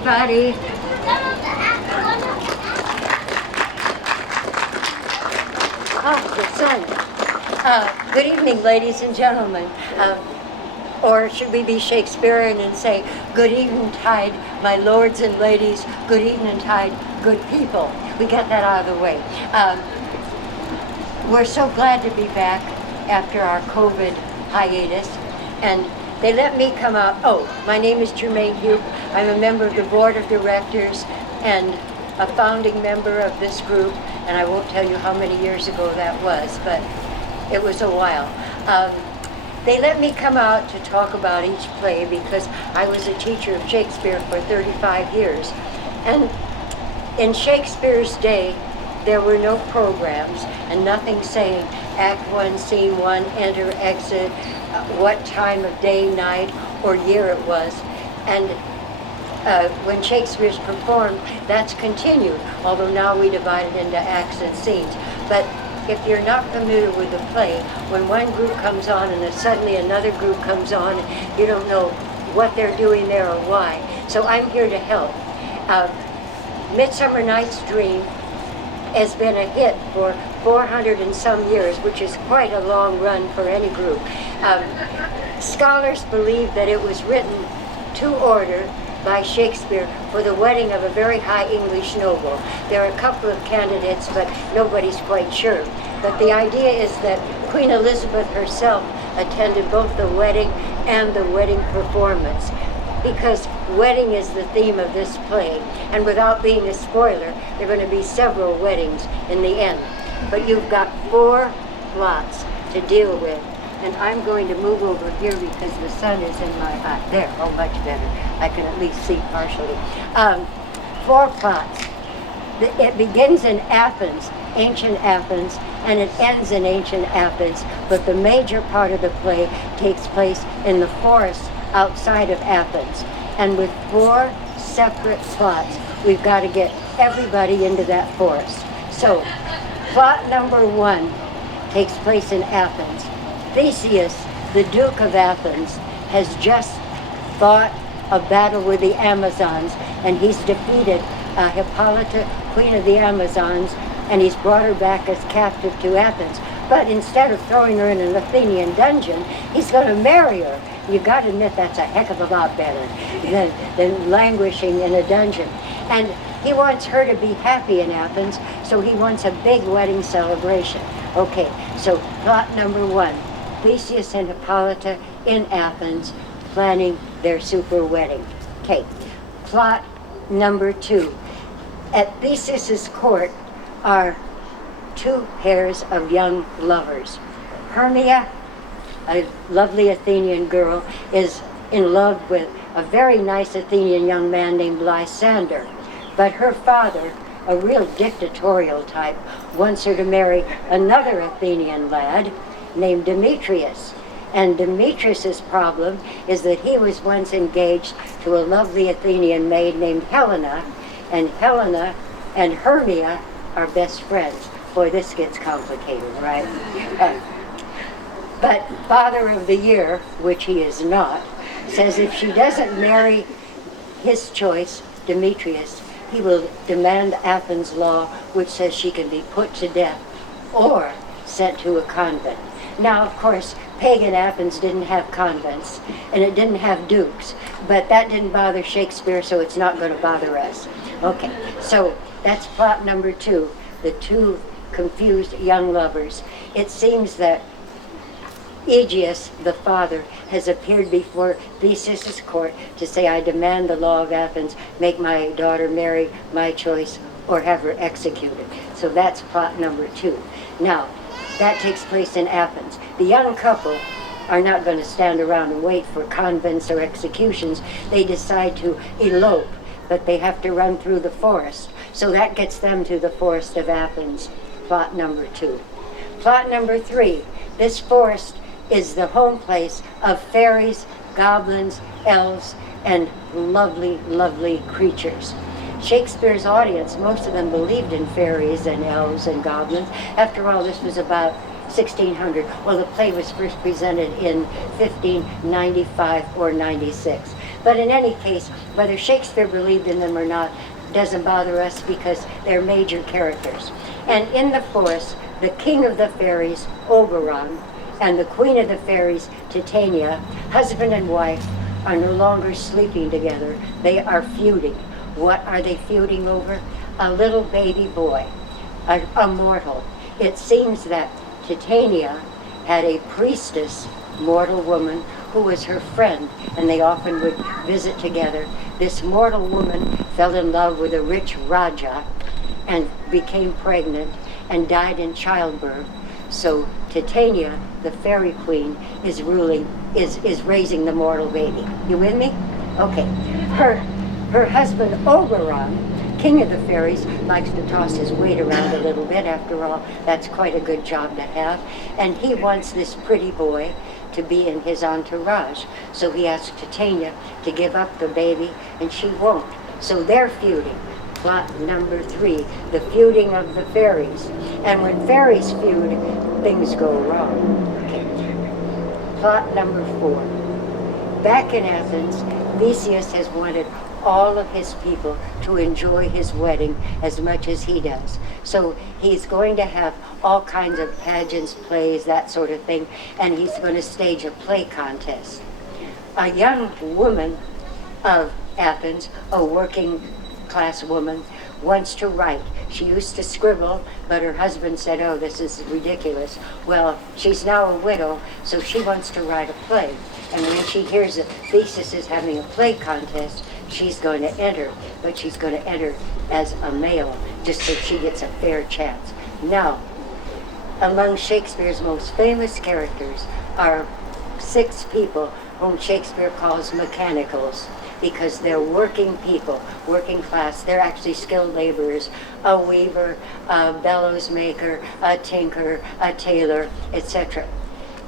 everybody. Oh, the sun. Good evening, ladies and gentlemen. Or should we be Shakespearean and say, good eventide, my lords and ladies, good eventide, good people. We got that out of the way. We're so glad to be back after our COVID hiatus. And they let me come out. Oh, my name is Germaine Hugh. I'm a member of the board of directors and a founding member of this group. And I won't tell you how many years ago that was, but it was a while. They let me come out to talk about each play because I was a teacher of Shakespeare for 35 years. And in Shakespeare's day, there were no programs and nothing saying Act 1, Scene 1, enter, exit, what time of day, night, or year it was. And when Shakespeare's performed, that's continued, although now we divide it into acts and scenes. But if you're not familiar with the play, when one group comes on and then suddenly another group comes on, you don't know what they're doing there or why. So I'm here to help. Midsummer Night's Dream has been a hit for 400 and some years, which is quite a long run for any group. Scholars believe that it was written to order by Shakespeare for the wedding of a very high English noble. There are a couple of candidates, but nobody's quite sure. But the idea is that Queen Elizabeth herself attended both the wedding and the wedding performance, because wedding is the theme of this play. And without being a spoiler, there are going to be several weddings in the end. But you've got 4 plots to deal with. And I'm going to move over here because the sun is in my eye. There, oh, much better. I can at least see partially. 4 plots. It begins in Athens, ancient Athens, and it ends in ancient Athens. But the major part of the play takes place in the forest outside of Athens. And with 4 separate plots, we've got to get everybody into that forest. So, plot number 1 takes place in Athens. Theseus, the Duke of Athens, has just fought a battle with the Amazons, and he's defeated Hippolyta, Queen of the Amazons, and he's brought her back as captive to Athens. But instead of throwing her in an Athenian dungeon, he's going to marry her. You got to admit that's a heck of a lot better than languishing in a dungeon. And he wants her to be happy in Athens, so he wants a big wedding celebration. Okay, so plot number 1. Theseus and Hippolyta in Athens planning their super wedding. Okay, plot number 2. At Theseus's court are 2 pairs of young lovers. Hermia, a lovely Athenian girl, is in love with a very nice Athenian young man named Lysander. But her father, a real dictatorial type, wants her to marry another Athenian lad named Demetrius. And Demetrius's problem is that he was once engaged to a lovely Athenian maid named Helena, and Helena and Hermia are best friends. Boy, this gets complicated, right? But Father of the Year, which he is not, says if she doesn't marry his choice, Demetrius, he will demand Athens law, which says she can be put to death or sent to a convent. Now, of course, pagan Athens didn't have convents, and it didn't have dukes, but that didn't bother Shakespeare, so it's not going to bother us. Okay, so that's plot number 2, the 2 confused young lovers. It seems that Aegeus, the father, has appeared before Theseus' court to say, I demand the law of Athens, make my daughter marry my choice, or have her executed. So that's plot number 2. Now, that takes place in Athens. The young couple are not going to stand around and wait for convents or executions. They decide to elope, but they have to run through the forest. So that gets them to the forest of Athens, plot number 2. Plot number 3, this forest is the home place of fairies, goblins, elves, and lovely, lovely creatures. Shakespeare's audience, most of them believed in fairies and elves and goblins. After all, this was about 1600. Well, the play was first presented in 1595 or 96. But in any case, whether Shakespeare believed in them or not doesn't bother us because they're major characters. And in the forest, the king of the fairies, Oberon, and the queen of the fairies, Titania, husband and wife, are no longer sleeping together. They are feuding. What are they feuding over? A little baby boy, a mortal. It seems that Titania had a priestess, mortal woman, who was her friend, and they often would visit together. This mortal woman fell in love with a rich Raja and became pregnant and died in childbirth. So Titania, the fairy queen, is raising the mortal baby. You with me? Okay. Her husband Oberon, king of the fairies, likes to toss his weight around a little bit. After all, that's quite a good job to have. And he wants this pretty boy to be in his entourage. So he asks Titania to give up the baby, and she won't. So they're feuding. Plot number 3, the feuding of the fairies. And when fairies feud, things go wrong. Okay. Plot number 4. Back in Athens, Theseus has wanted all of his people to enjoy his wedding as much as he does. So he's going to have all kinds of pageants, plays, that sort of thing, and he's going to stage a play contest. A young woman of Athens, a working class woman, wants to write. She used to scribble, but her husband said, oh, this is ridiculous. Well, she's now a widow, so she wants to write a play. And when she hears that Theseus is having a play contest, she's going to enter, but she's going to enter as a male, just so she gets a fair chance. Now, among Shakespeare's most famous characters are 6 people whom Shakespeare calls mechanicals, because they're working people, working class. They're actually skilled laborers, a weaver, a bellows maker, a tinker, a tailor, etc.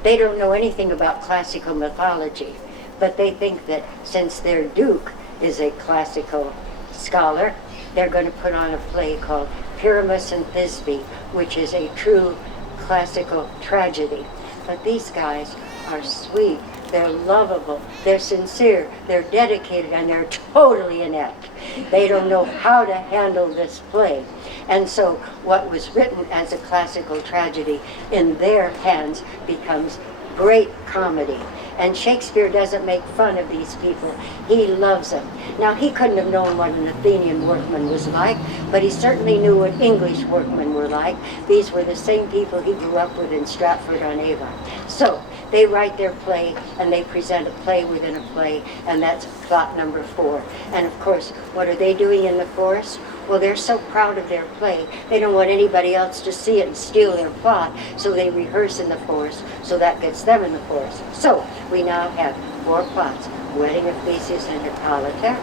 They don't know anything about classical mythology, but they think that since their duke is a classical scholar, they're going to put on a play called Pyramus and Thisbe, which is a true classical tragedy. But these guys are sweet, they're lovable, they're sincere, they're dedicated, and they're totally inept. They don't know how to handle this play. And so what was written as a classical tragedy in their hands becomes great comedy. And Shakespeare doesn't make fun of these people. He loves them. Now, he couldn't have known what an Athenian workman was like, but he certainly knew what English workmen were like. These were the same people he grew up with in Stratford-on-Avon. So they write their play, and they present a play within a play, and that's plot number 4. And of course, what are they doing in the forest? Well, they're so proud of their play, they don't want anybody else to see it and steal their plot, so they rehearse in the forest, so that gets them in the forest. So, we now have 4 plots: Wedding of Theseus and Hippolyta,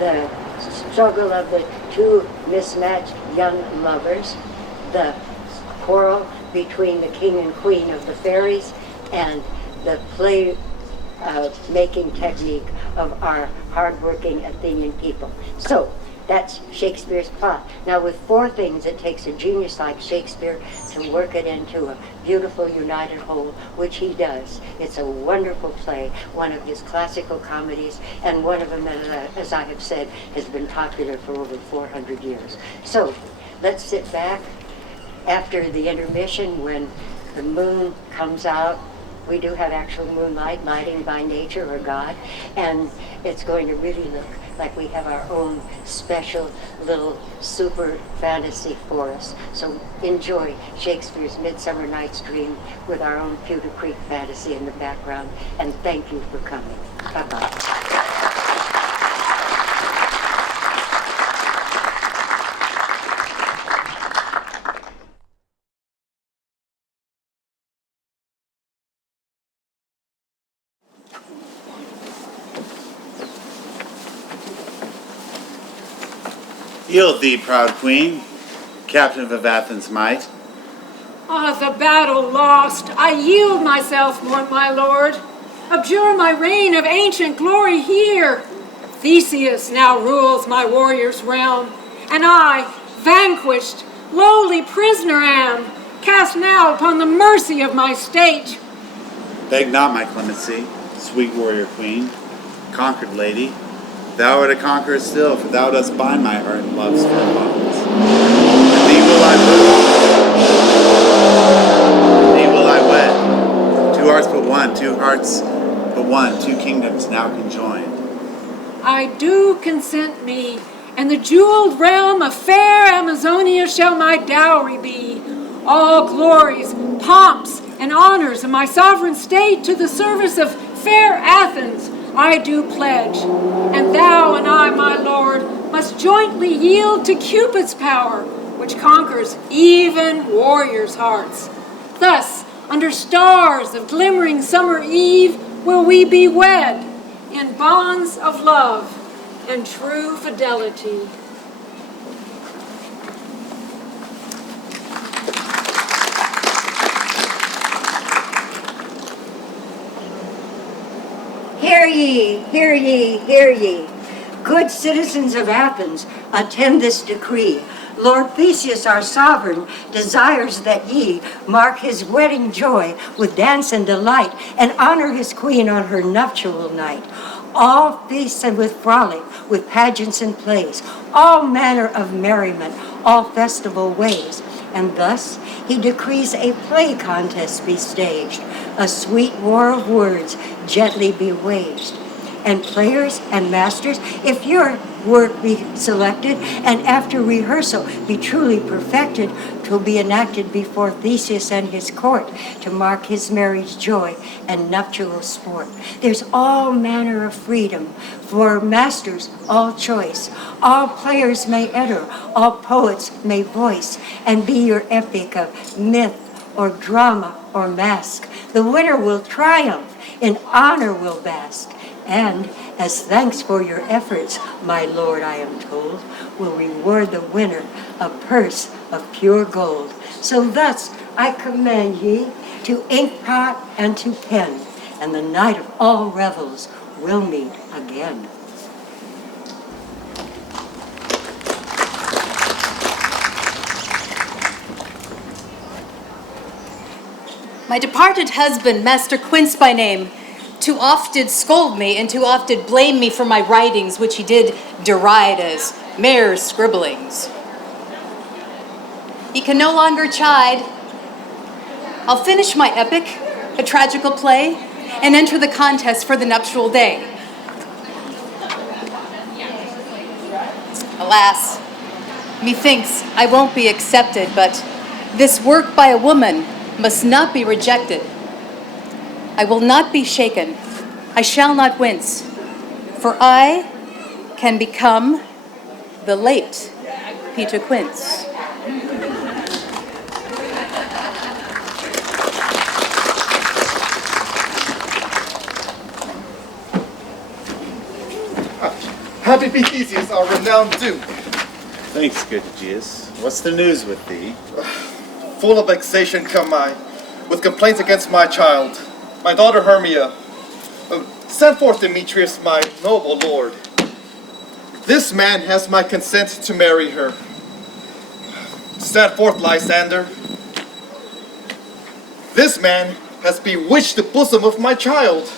the struggle of the 2 mismatched young lovers, the quarrel between the king and queen of the fairies, and the play making technique of our hardworking Athenian people. So, that's Shakespeare's plot. Now, with 4 things, it takes a genius like Shakespeare to work it into a beautiful united whole, which he does. It's a wonderful play, one of his classical comedies, and one of them, as I have said, has been popular for over 400 years. So, let's sit back. After the intermission, when the moon comes out, we do have actual moonlight, lighting by nature or God, and it's going to really look like we have our own special little super fantasy forest. So enjoy Shakespeare's Midsummer Night's Dream with our own Pewter Creek fantasy in the background, and thank you for coming. Bye-bye. Yield thee, proud queen, captain of Athens' might. Ah, the battle lost, I yield myself, my lord. Abjure my reign of ancient glory here. Theseus now rules my warrior's realm, and I, vanquished, lowly prisoner am, cast now upon the mercy of my state. Beg not my clemency, sweet warrior queen. conquered lady. Thou art a conqueror still, for thou dost bind my heart in love's firm bonds. And thee will I wed. Thee will I wed. Two hearts but one, two hearts but one, two kingdoms now conjoined. I do consent me, and the jeweled realm of fair Amazonia shall my dowry be. All glories, pomps, and honors of my sovereign state to the service of fair Athens I do pledge. And thou and I, my lord, must jointly yield to Cupid's power, which conquers even warriors' hearts. Thus, under stars of glimmering summer eve, will we be wed in bonds of love and true fidelity. Hear ye, hear ye, hear ye. Good citizens of Athens, attend this decree. Lord Theseus, our sovereign, desires that ye mark his wedding joy with dance and delight, and honor his queen on her nuptial night. All feasts and with frolic, with pageants and plays, all manner of merriment, all festival ways. And thus he decrees a play contest be staged, a sweet war of words gently be waged. And players and masters, if your work be selected, and after rehearsal be truly perfected, 'twill be enacted before Theseus and his court to mark his marriage joy and nuptial sport. There's all manner of freedom, for masters all choice. All players may enter, all poets may voice, and be your epic of myth or drama or masque. The winner will triumph, in honor will bask. And as thanks for your efforts, my lord, I am told, will reward the winner a purse of pure gold. So thus I commend ye to inkpot and to pen, and the night of all revels will meet again. My departed husband, Master Quince by name, too oft did scold me and too oft did blame me for my writings, which he did deride as mere scribblings. He can no longer chide. I'll finish my epic, a tragical play, and enter the contest for the nuptial day. Alas, methinks I won't be accepted, but this work by a woman must not be rejected. I will not be shaken. I shall not wince, for I can become the late Peter Quince. Happy be Theseus, our renowned Duke. Thanks, good Aegeus. What's the news with thee? Full of vexation come I, with complaints against my child, my daughter Hermia. Send forth Demetrius, my noble lord. This man has my consent to marry her. Stand forth, Lysander. This man has bewitched the bosom of my child.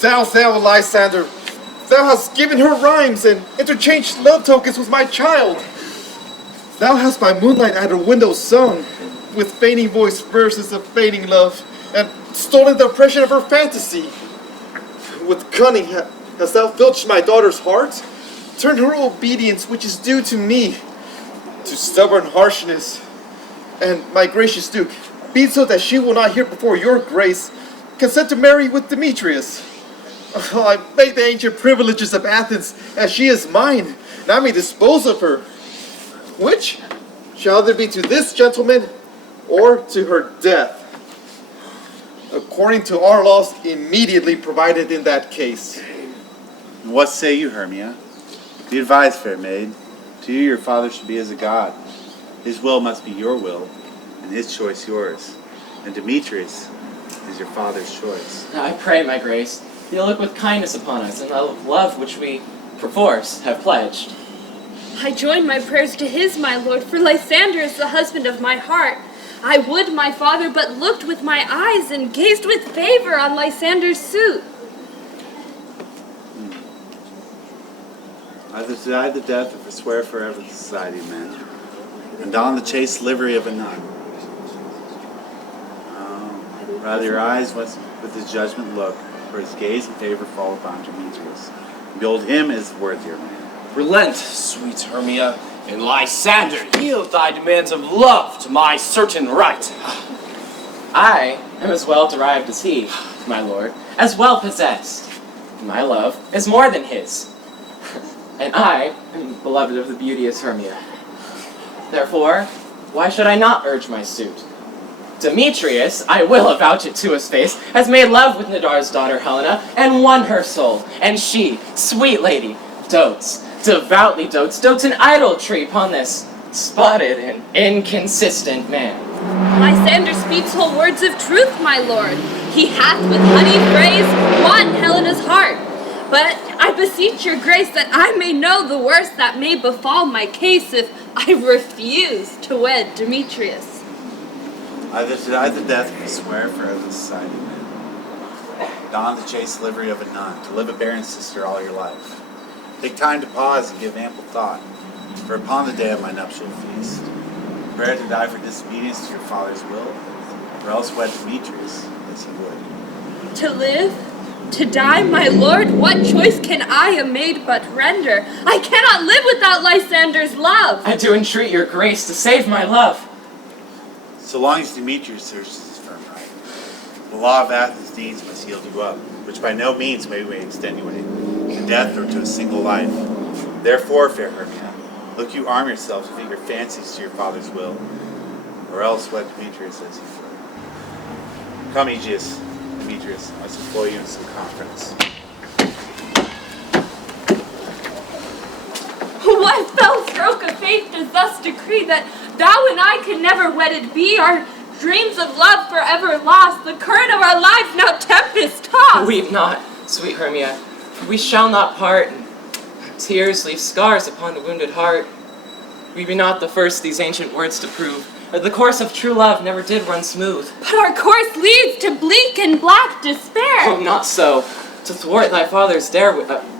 Thou, Lysander, thou hast given her rhymes and interchanged love tokens with my child. Thou hast by moonlight at her window sung, with feigning voice verses of feigning love, and stolen the oppression of her fantasy. With cunning hast thou filched my daughter's heart, turned her obedience, which is due to me, to stubborn harshness. And my gracious Duke, be it so that she will not hear before your grace, consent to marry with Demetrius. Oh, I beg the ancient privileges of Athens, as she is mine, and I may dispose of her. Which shall there be to this gentleman, or to her death? According to our laws immediately provided in that case. What say you, Hermia? Be advised, fair maid. To you your father should be as a god. His will must be your will, and his choice yours. And Demetrius is your father's choice. I pray, my grace, you'll look with kindness upon us, and the love which we, perforce, have pledged. I join my prayers to his, my lord, for Lysander is the husband of my heart. I would my father but looked with my eyes and gazed with favor on Lysander's suit. either to die the death or to swear forever the society of men, and don the chaste livery of a nun. Rather your eyes must with his judgment look, for his gaze and favor fall upon Demetrius. Behold him as the worthier man. Relent, sweet Hermia, and Lysander, yield thy demands of love to my certain right. I am as well derived as he, my lord, as well possessed. My love is more than his, and I am beloved of the beauteous Hermia. Therefore, why should I not urge my suit? Demetrius, I will avouch it to his face, has made love with Nadar's daughter Helena, and won her soul, and she, sweet lady, devoutly dotes in idolatry upon this spotted and inconsistent man. Lysander speaks whole words of truth, my lord. He hath with honeyed phrase won Helena's heart. But I beseech your grace that I may know the worst that may befall my case if I refuse to wed Demetrius. Either to die the death or to swear forever the society of men. Don the chaste livery of a nun, to live a barren sister all your life. Take time to pause and give ample thought, for upon the day of my nuptial feast, prepare to die for disobedience to your father's will, or else wed Demetrius, as he would. To live? To die, my lord? What choice can I a maid but render? I cannot live without Lysander's love. I do entreat your grace to save my love. So long as Demetrius searches his firm right, the law of Athens deems must yield you up, which by no means may we extenuate, to death or to a single life. Therefore, fair Hermia, look you arm yourself to fit your fancies to your father's will, or else wed Demetrius as he would. Come, Aegeus, Demetrius, I must employ you in some conference. What fell stroke of fate does thus decree that thou and I can never wedded be? Our dreams of love forever lost, the current of our lives now tempest tossed. Weep not, sweet Hermia, for we shall not part, and tears leave scars upon the wounded heart. We be not the first these ancient words to prove, that the course of true love never did run smooth. But our course leads to bleak and black despair. Oh, not so. To thwart thy father's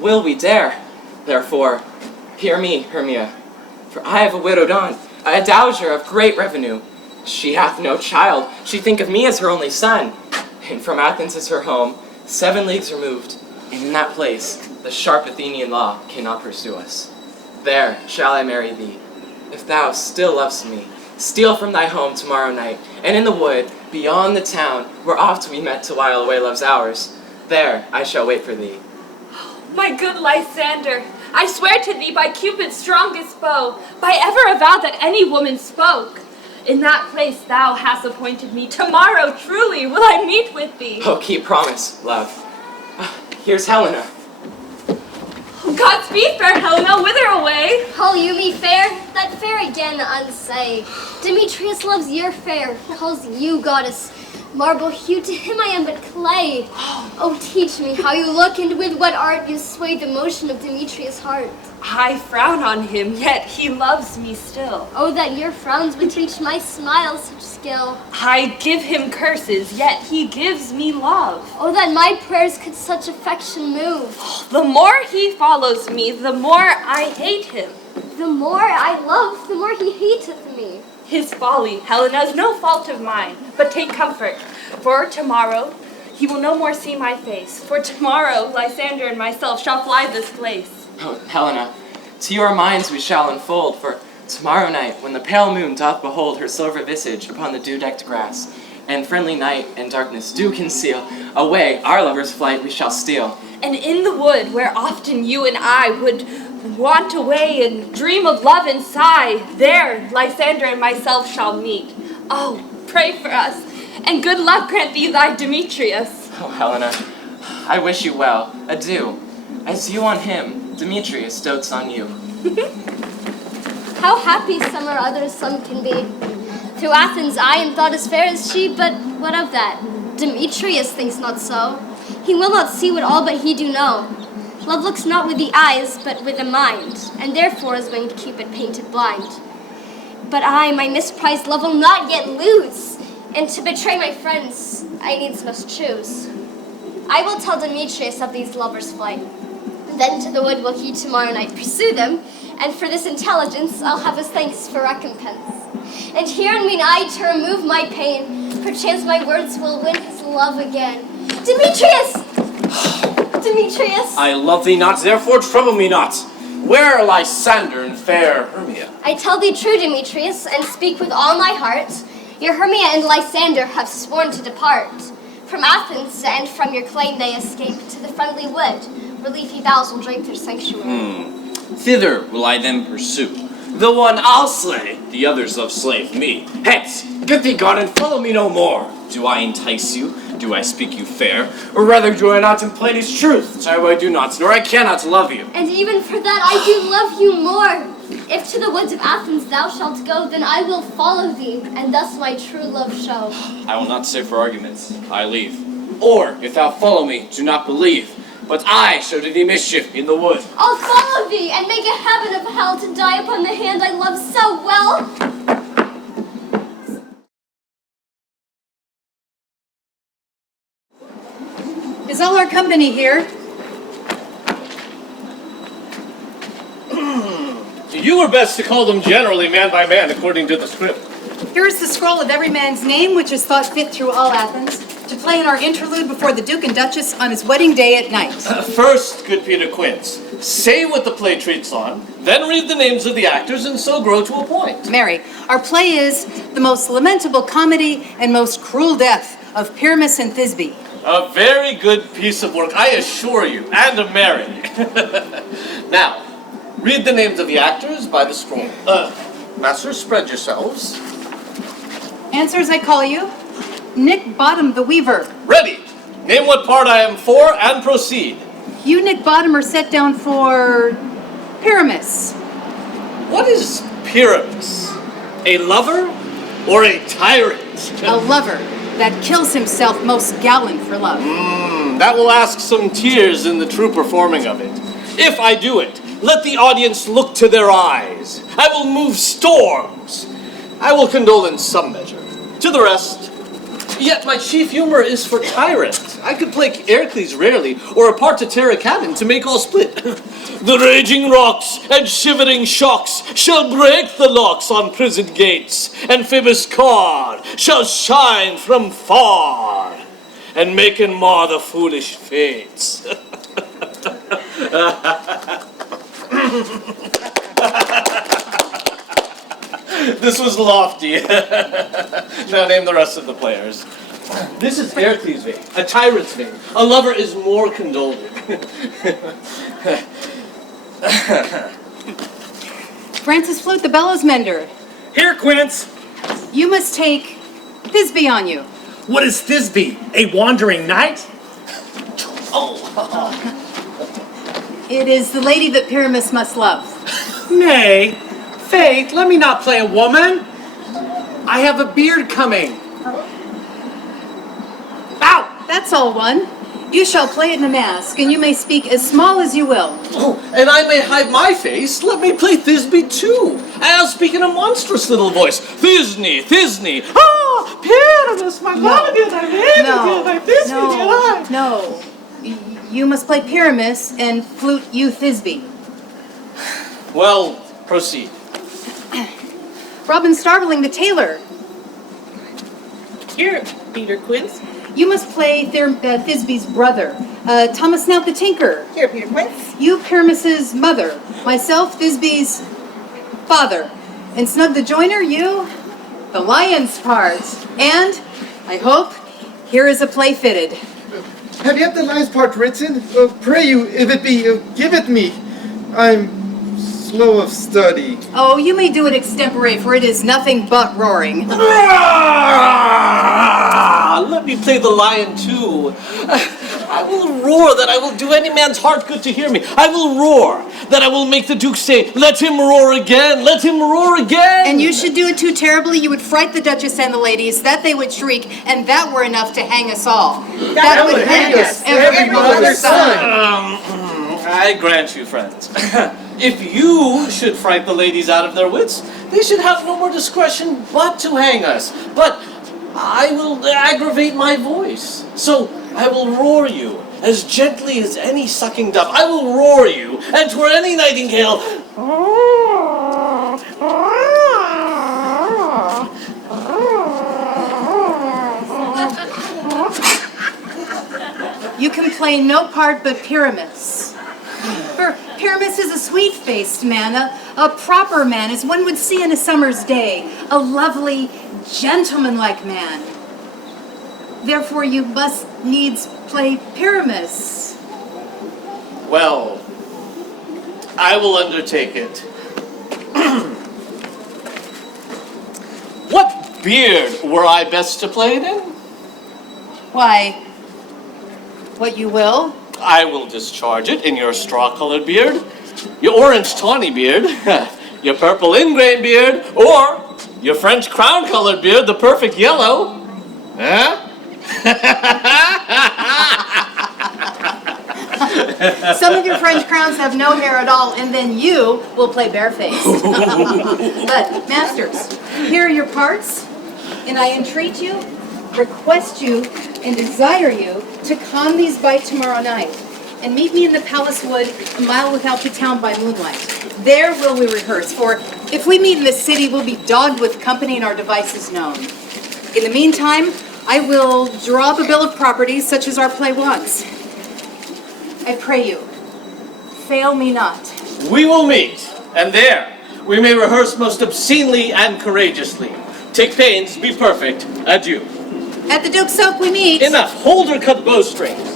will we dare. Therefore, hear me, Hermia, for I have a widowed aunt, a dowager of great revenue. She hath no child. She think of me as her only son. And from Athens is her home, 7 leagues removed. And in that place, the sharp Athenian law cannot pursue us. There shall I marry thee. If thou still lovest me, steal from thy home tomorrow night, and in the wood, beyond the town, where oft we met to while away love's hours, there I shall wait for thee. My good Lysander, I swear to thee by Cupid's strongest bow, by ever a vow that any woman spoke. In that place thou hast appointed me, tomorrow truly will I meet with thee. Oh, keep promise, love. Here's Helena. Godspeed, fair Helena, whither away? Call you me fair? That fair again unsay. Demetrius loves your fair, calls you goddess. Marble hue, to him I am but clay. Oh, teach me how you look, and with what art you sway the motion of Demetrius' heart. I frown on him, yet he loves me still. Oh, that your frowns would teach my smile such skill. I give him curses, yet he gives me love. Oh, that my prayers could such affection move. The more he follows me, the more I hate him. The more I love, the more he hateth me. His folly, Helena, is no fault of mine, but take comfort, for tomorrow he will no more see my face. For tomorrow Lysander and myself shall fly this place. Oh, Helena, to your minds we shall unfold, for tomorrow night, when the pale moon doth behold her silver visage upon the dew-decked grass, and friendly night and darkness do conceal, away our lovers' flight we shall steal. And in the wood, where often you and I would want away and dream of love and sigh, there Lysander and myself shall meet. Oh, pray for us, and good luck grant thee thy Demetrius. Oh, Helena, I wish you well. Adieu. As you on him, Demetrius dotes on you. How happy some or others some can be. Through Athens I am thought as fair as she, but what of that? Demetrius thinks not so. He will not see what all but he do know. Love looks not with the eyes, but with the mind, and therefore is winged Cupid painted blind. But I, my misprized love, will not yet lose, and to betray my friends, I needs must choose. I will tell Demetrius of these lovers' flight. Then to the wood will he tomorrow night pursue them, and for this intelligence I'll have his thanks for recompense. And here mean I to remove my pain, perchance my words will win his love again. Demetrius! Demetrius! I love thee not, therefore trouble me not. Where are Lysander and fair Hermia? I tell thee true, Demetrius, and speak with all my heart. Your Hermia and Lysander have sworn to depart. From Athens and from your claim they escape to the friendly wood, where leafy boughs will drape their sanctuary. Thither will I then pursue. The one I'll slay, the others of slave me. Hence, get thee gone and follow me no more. Do I entice you? Do I speak you fair? Or rather do I not in plainest truth? So I do not, nor I cannot love you. And even for that I do love you more. If to the woods of Athens thou shalt go, then I will follow thee, and thus my true love show. I will not say for arguments, I leave. Or, if thou follow me, do not believe. But I shall do thee mischief in the wood. I'll follow thee, and make a heaven of hell to die upon the hand I love so well. Is all our company here? You were best to call them generally man by man according to the script. Here is the scroll of every man's name, which is thought fit through all Athens, to play in our interlude before the Duke and Duchess on his wedding day at night. First, good Peter Quince, say what the play treats on, then read the names of the actors, and so grow to a point. Mary, our play is the most lamentable comedy and most cruel death of Pyramus and Thisbe. A very good piece of work, I assure you, and a merry. Now, read the names of the actors by the scroll. Masters, spread yourselves. Answers, I call you. Nick Bottom the Weaver. Ready. Name what part I am for and proceed. You, Nick Bottom, are set down for Pyramus. What is Pyramus? A lover or a tyrant? A lover that kills himself most gallant for love. That will ask some tears in the true performing of it. If I do it, let the audience look to their eyes. I will move storms. I will condole in some measure. To the rest, yet my chief humor is for tyrant. I could play Ercles rarely, or a part to Terracatin to make all split. The raging rocks and shivering shocks shall break the locks on prison gates, and Phoebus' car shall shine from far, and make and mar the foolish fates. This was lofty. Now name the rest of the players. This is Ercles' vein, a tyrant's vein. A lover is more condoled. Francis Flute the bellows mender. Here, Quince. You must take Thisbe on you. What is Thisbe? A wandering knight? It is the lady that Pyramus must love. Nay, Faith, let me not play a woman. I have a beard coming. Ow! That's all one. You shall play it in a mask, and you may speak as small as you will. Oh, and I may hide my face. Let me play Thisbe too. And I'll speak in a monstrous little voice. Thisne, Thisne. Ah, Pyramus, my love, and I made it, my Thisbe, and I. No. You must play Pyramus and flute you Thisbe. Well, proceed. Robin Starveling the tailor. Here, Peter Quince. You must play Thisbe's brother, Thomas Snout the tinker. Here, Peter Quince. You Pyramus's mother, myself Thisbe's father, and Snug the joiner, you the lion's part. And I hope here is a play fitted. Have you have the lion's part written? Pray you, if it be, give it me. I'm slow of study. Oh, you may do it extempore, for it is nothing but roaring. Let me play the lion too. I will roar that I will do any man's heart good to hear me. I will roar that I will make the Duke say, let him roar again, let him roar again. And you should do it too terribly. You would fright the Duchess and the ladies, that they would shriek, and that were enough to hang us all. That would hang us, every mother's son. I grant you, friends. If you should fright the ladies out of their wits, they should have no more discretion but to hang us. But I will aggravate my voice, so I will roar you, as gently as any sucking dove. I will roar you, and twere any nightingale. You can play no part but Pyramus. For Pyramus is a sweet-faced man, a proper man, as one would see in a summer's day, a lovely, gentlemanlike man. Therefore you must needs play Pyramus. Well, I will undertake it. What beard were I best to play it in? Why, what you will? I will discharge it in your straw-colored beard, your orange tawny beard, your purple ingrain beard, or your French crown-colored beard, the perfect yellow. Huh? Some of your French crowns have no hair at all, and then you will play barefaced. But, masters, here are your parts, and I entreat you, request you, and desire you to con these by tomorrow night, and meet me in the palace wood a mile without the town by moonlight. There will we rehearse, for if we meet in the city, we'll be dogged with company and our devices known. In the meantime, I will draw up a bill of properties such as our play wants. I pray you, fail me not. We will meet, and there we may rehearse most obscenely and courageously. Take pains, be perfect. Adieu. At the Duke's Oak we meet. Enough. Hold or cut bowstrings.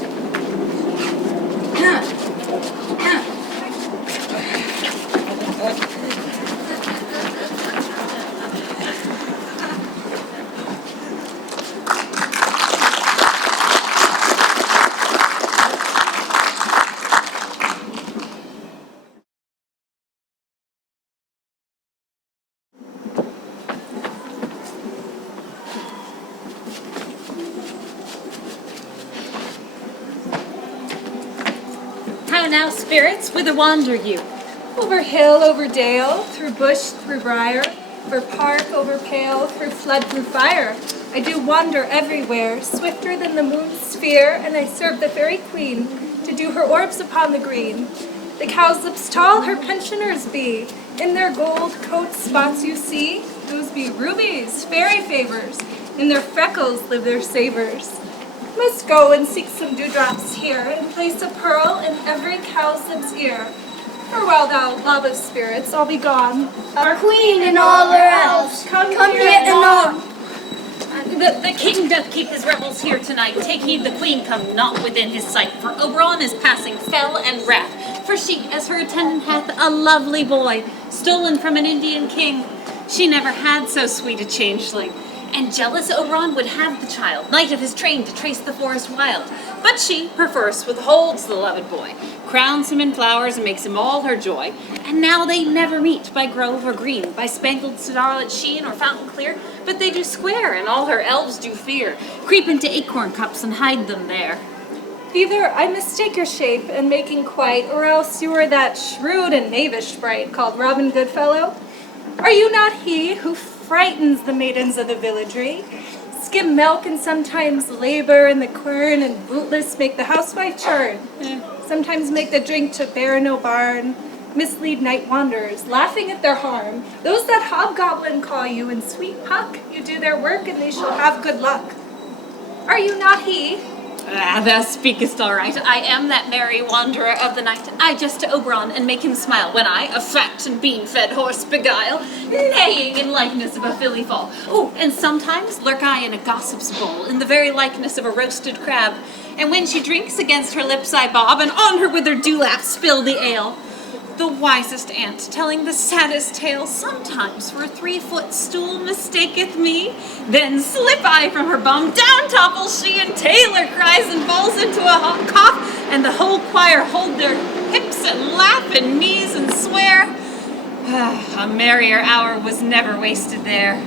How now, spirits, whither wander you? Over hill, over dale, through bush, through briar, over park, over pale, through flood, through fire. I do wander everywhere, swifter than the moon's sphere, and I serve the fairy queen to do her orbs upon the green. The cowslips tall her pensioners be, in their gold coat spots you see, those be rubies, fairy favors, in their freckles live their savors. Must go and seek some dewdrops here, and place a pearl in every cowslip's ear. Farewell, thou love of spirits, I'll be gone. Our queen and all her elves, come here and on. The king doth keep his revels here tonight. Take heed the queen come not within his sight, for Oberon is passing fell and wrath. For she, as her attendant, hath a lovely boy, stolen from an Indian king. She never had so sweet a changeling. And jealous Oberon would have the child, knight of his train, to trace the forest wild. But she, perverse, withholds the loved boy, crowns him in flowers, and makes him all her joy. And now they never meet by grove or green, by spangled starlit sheen or fountain clear, but they do square, and all her elves do fear, creep into acorn cups and hide them there. Either I mistake your shape and making quite, or else you are that shrewd and knavish sprite called Robin Goodfellow. Are you not he who frightens the maidens of the villagery, skim milk and sometimes labor in the quern, and bootless make the housewife churn, sometimes make the drink to bear no barn, mislead night wanderers, laughing at their harm, those that hobgoblin call you, and sweet Puck, you do their work and they shall have good luck. Are you not he? Thou speakest all right. I am that merry wanderer of the night. I jest to Oberon and make him smile when I, a fat and bean-fed horse, beguile, neighing in likeness of a filly foal. Oh, and sometimes lurk I in a gossip's bowl, in the very likeness of a roasted crab. And when she drinks, against her lips I bob, and on her withered dewlap spill the ale. The wisest aunt, telling the saddest tale, sometimes for a 3-foot stool mistaketh me. Then slip I from her bum, down topples she, and Taylor cries and falls into a cough, and the whole choir hold their hips and laugh and knees and swear. A merrier hour was never wasted there.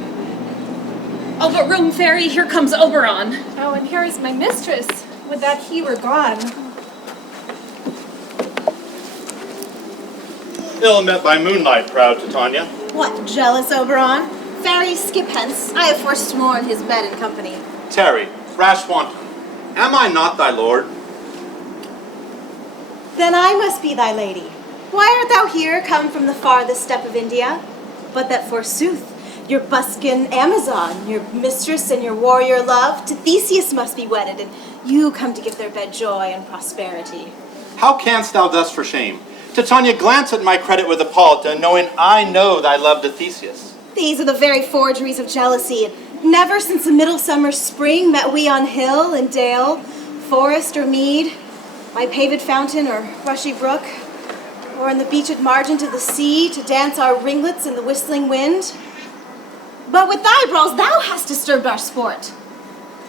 Oh, but room fairy, here comes Oberon. Oh, and here is my mistress. Would that he were gone. Ill met by moonlight, proud Titania. What, jealous Oberon? Fairy, skip hence. I have forsworn his bed and company. Tarry, rash wanton, am I not thy lord? Then I must be thy lady. Why art thou here, come from the farthest steppe of India? But that forsooth, your buskin Amazon, your mistress and your warrior love, to Theseus must be wedded, and you come to give their bed joy and prosperity. How canst thou thus for shame? Titania, glance at my credit with Hippolyta, knowing I know thy love to Theseus. These are the very forgeries of jealousy, and never since the midsummer spring met we on hill and dale, forest or mead, by paved fountain or rushy brook, or on the beached margin to the sea, to dance our ringlets in the whistling wind. But with thy brawls thou hast disturbed our sport.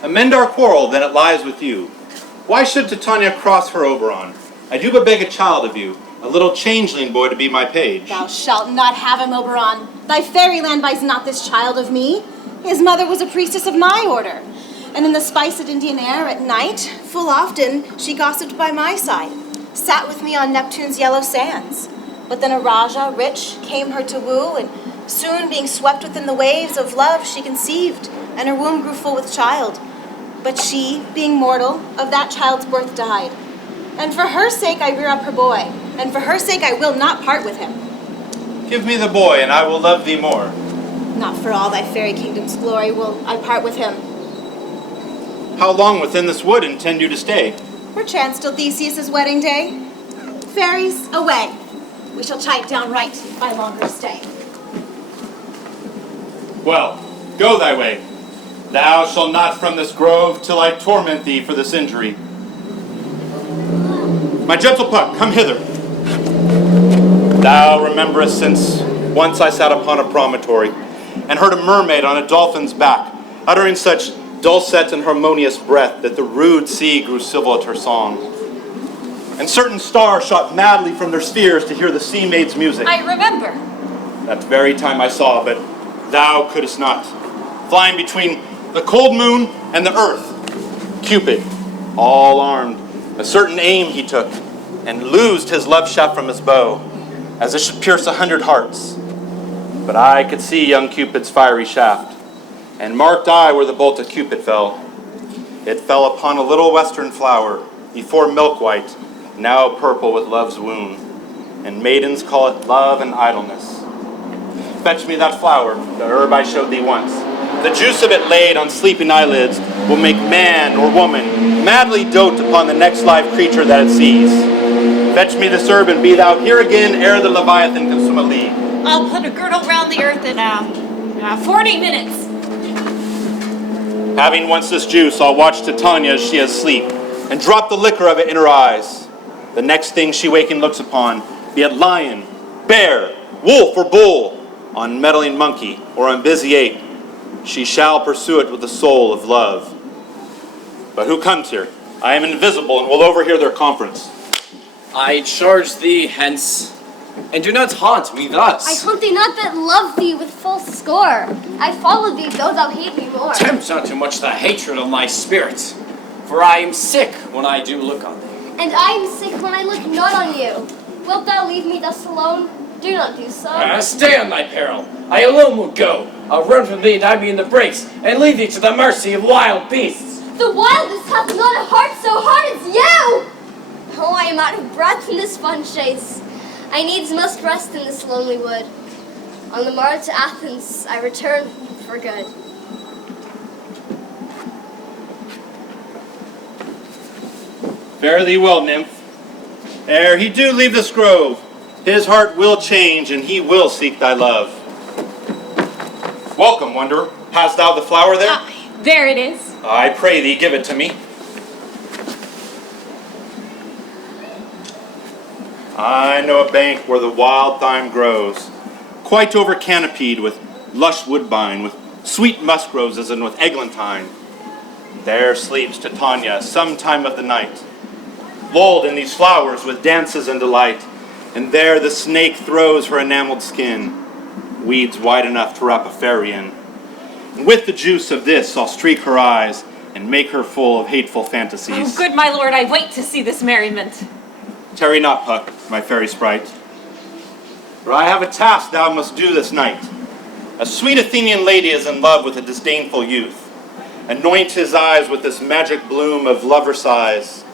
Amend our quarrel, then it lies with you. Why should Titania cross her Oberon? I do but beg a child of you, a little changeling boy to be my page. Thou shalt not have him, Oberon. Thy fairyland buys not this child of me. His mother was a priestess of my order, and in the spiced Indian air at night, full often she gossiped by my side, sat with me on Neptune's yellow sands. But then a Raja, rich, came her to woo, and soon being swept within the waves of love she conceived, and her womb grew full with child. But she, being mortal, of that child's birth died. And for her sake I rear up her boy, and for her sake I will not part with him. Give me the boy, and I will love thee more. Not for all thy fairy kingdom's glory will I part with him. How long within this wood intend you to stay? Perchance till Theseus' wedding day. Fairies, away. We shall chide down right by longer stay. Well, go thy way. Thou shalt not from this grove till I torment thee for this injury. My gentle Puck, come hither. Thou rememberest since once I sat upon a promontory and heard a mermaid on a dolphin's back, uttering such dulcet and harmonious breath that the rude sea grew civil at her song. And certain stars shot madly from their spheres to hear the sea maid's music. I remember. That very time I saw, but thou couldst not. Flying between the cold moon and the earth, Cupid, all armed, a certain aim he took, and loosed his love shaft from his bow, as it should pierce 100 hearts. But I could see young Cupid's fiery shaft, and marked I where the bolt of Cupid fell. It fell upon a little western flower, before milk white, now purple with love's wound, and maidens call it love and idleness. Fetch me that flower, the herb I showed thee once. The juice of it laid on sleeping eyelids will make man or woman madly dote upon the next live creature that it sees. Fetch me this herb and be thou here again ere the Leviathan consume a league. I'll put a girdle round the earth in 40 minutes. Having once this juice, I'll watch Titania as she is asleep, and drop the liquor of it in her eyes. The next thing she waking looks upon, be it lion, bear, wolf, or bull, on meddling monkey, or on busy ape, she shall pursue it with the soul of love. But who comes here? I am invisible and will overhear their conference. I charge thee hence, and do not haunt me thus. I haunt thee not that love thee with full score. I follow thee though thou hate me more. Tempt not too much the hatred of my spirit, for I am sick when I do look on thee. And I am sick when I look not on you. Wilt thou leave me thus alone? Do not do so. Stay on thy peril. I alone will go. I'll run from thee and hide me in the brakes, and leave thee to the mercy of wild beasts. The wildest hath not a heart so hard as you! Oh, I am out of breath in this fun chase. I needs must rest in this lonely wood. On the morrow to Athens I return for good. Fare thee well, nymph. Ere he do leave this grove, his heart will change, and he will seek thy love. Welcome, wanderer. Hast thou the flower there? There it is. I pray thee, give it to me. I know a bank where the wild thyme grows, quite over canopied with lush woodbine, with sweet musk roses and with eglantine. There sleeps Titania some time of the night, lulled in these flowers with dances and delight, and there the snake throws her enameled skin, weeds wide enough to wrap a fairy in. And with the juice of this I'll streak her eyes and make her full of hateful fantasies. Oh, good my lord, I wait to see this merriment. Tarry not, Puck, my fairy sprite, for I have a task thou must do this night. A sweet Athenian lady is in love with a disdainful youth. Anoint his eyes with this magic bloom of lover sighs.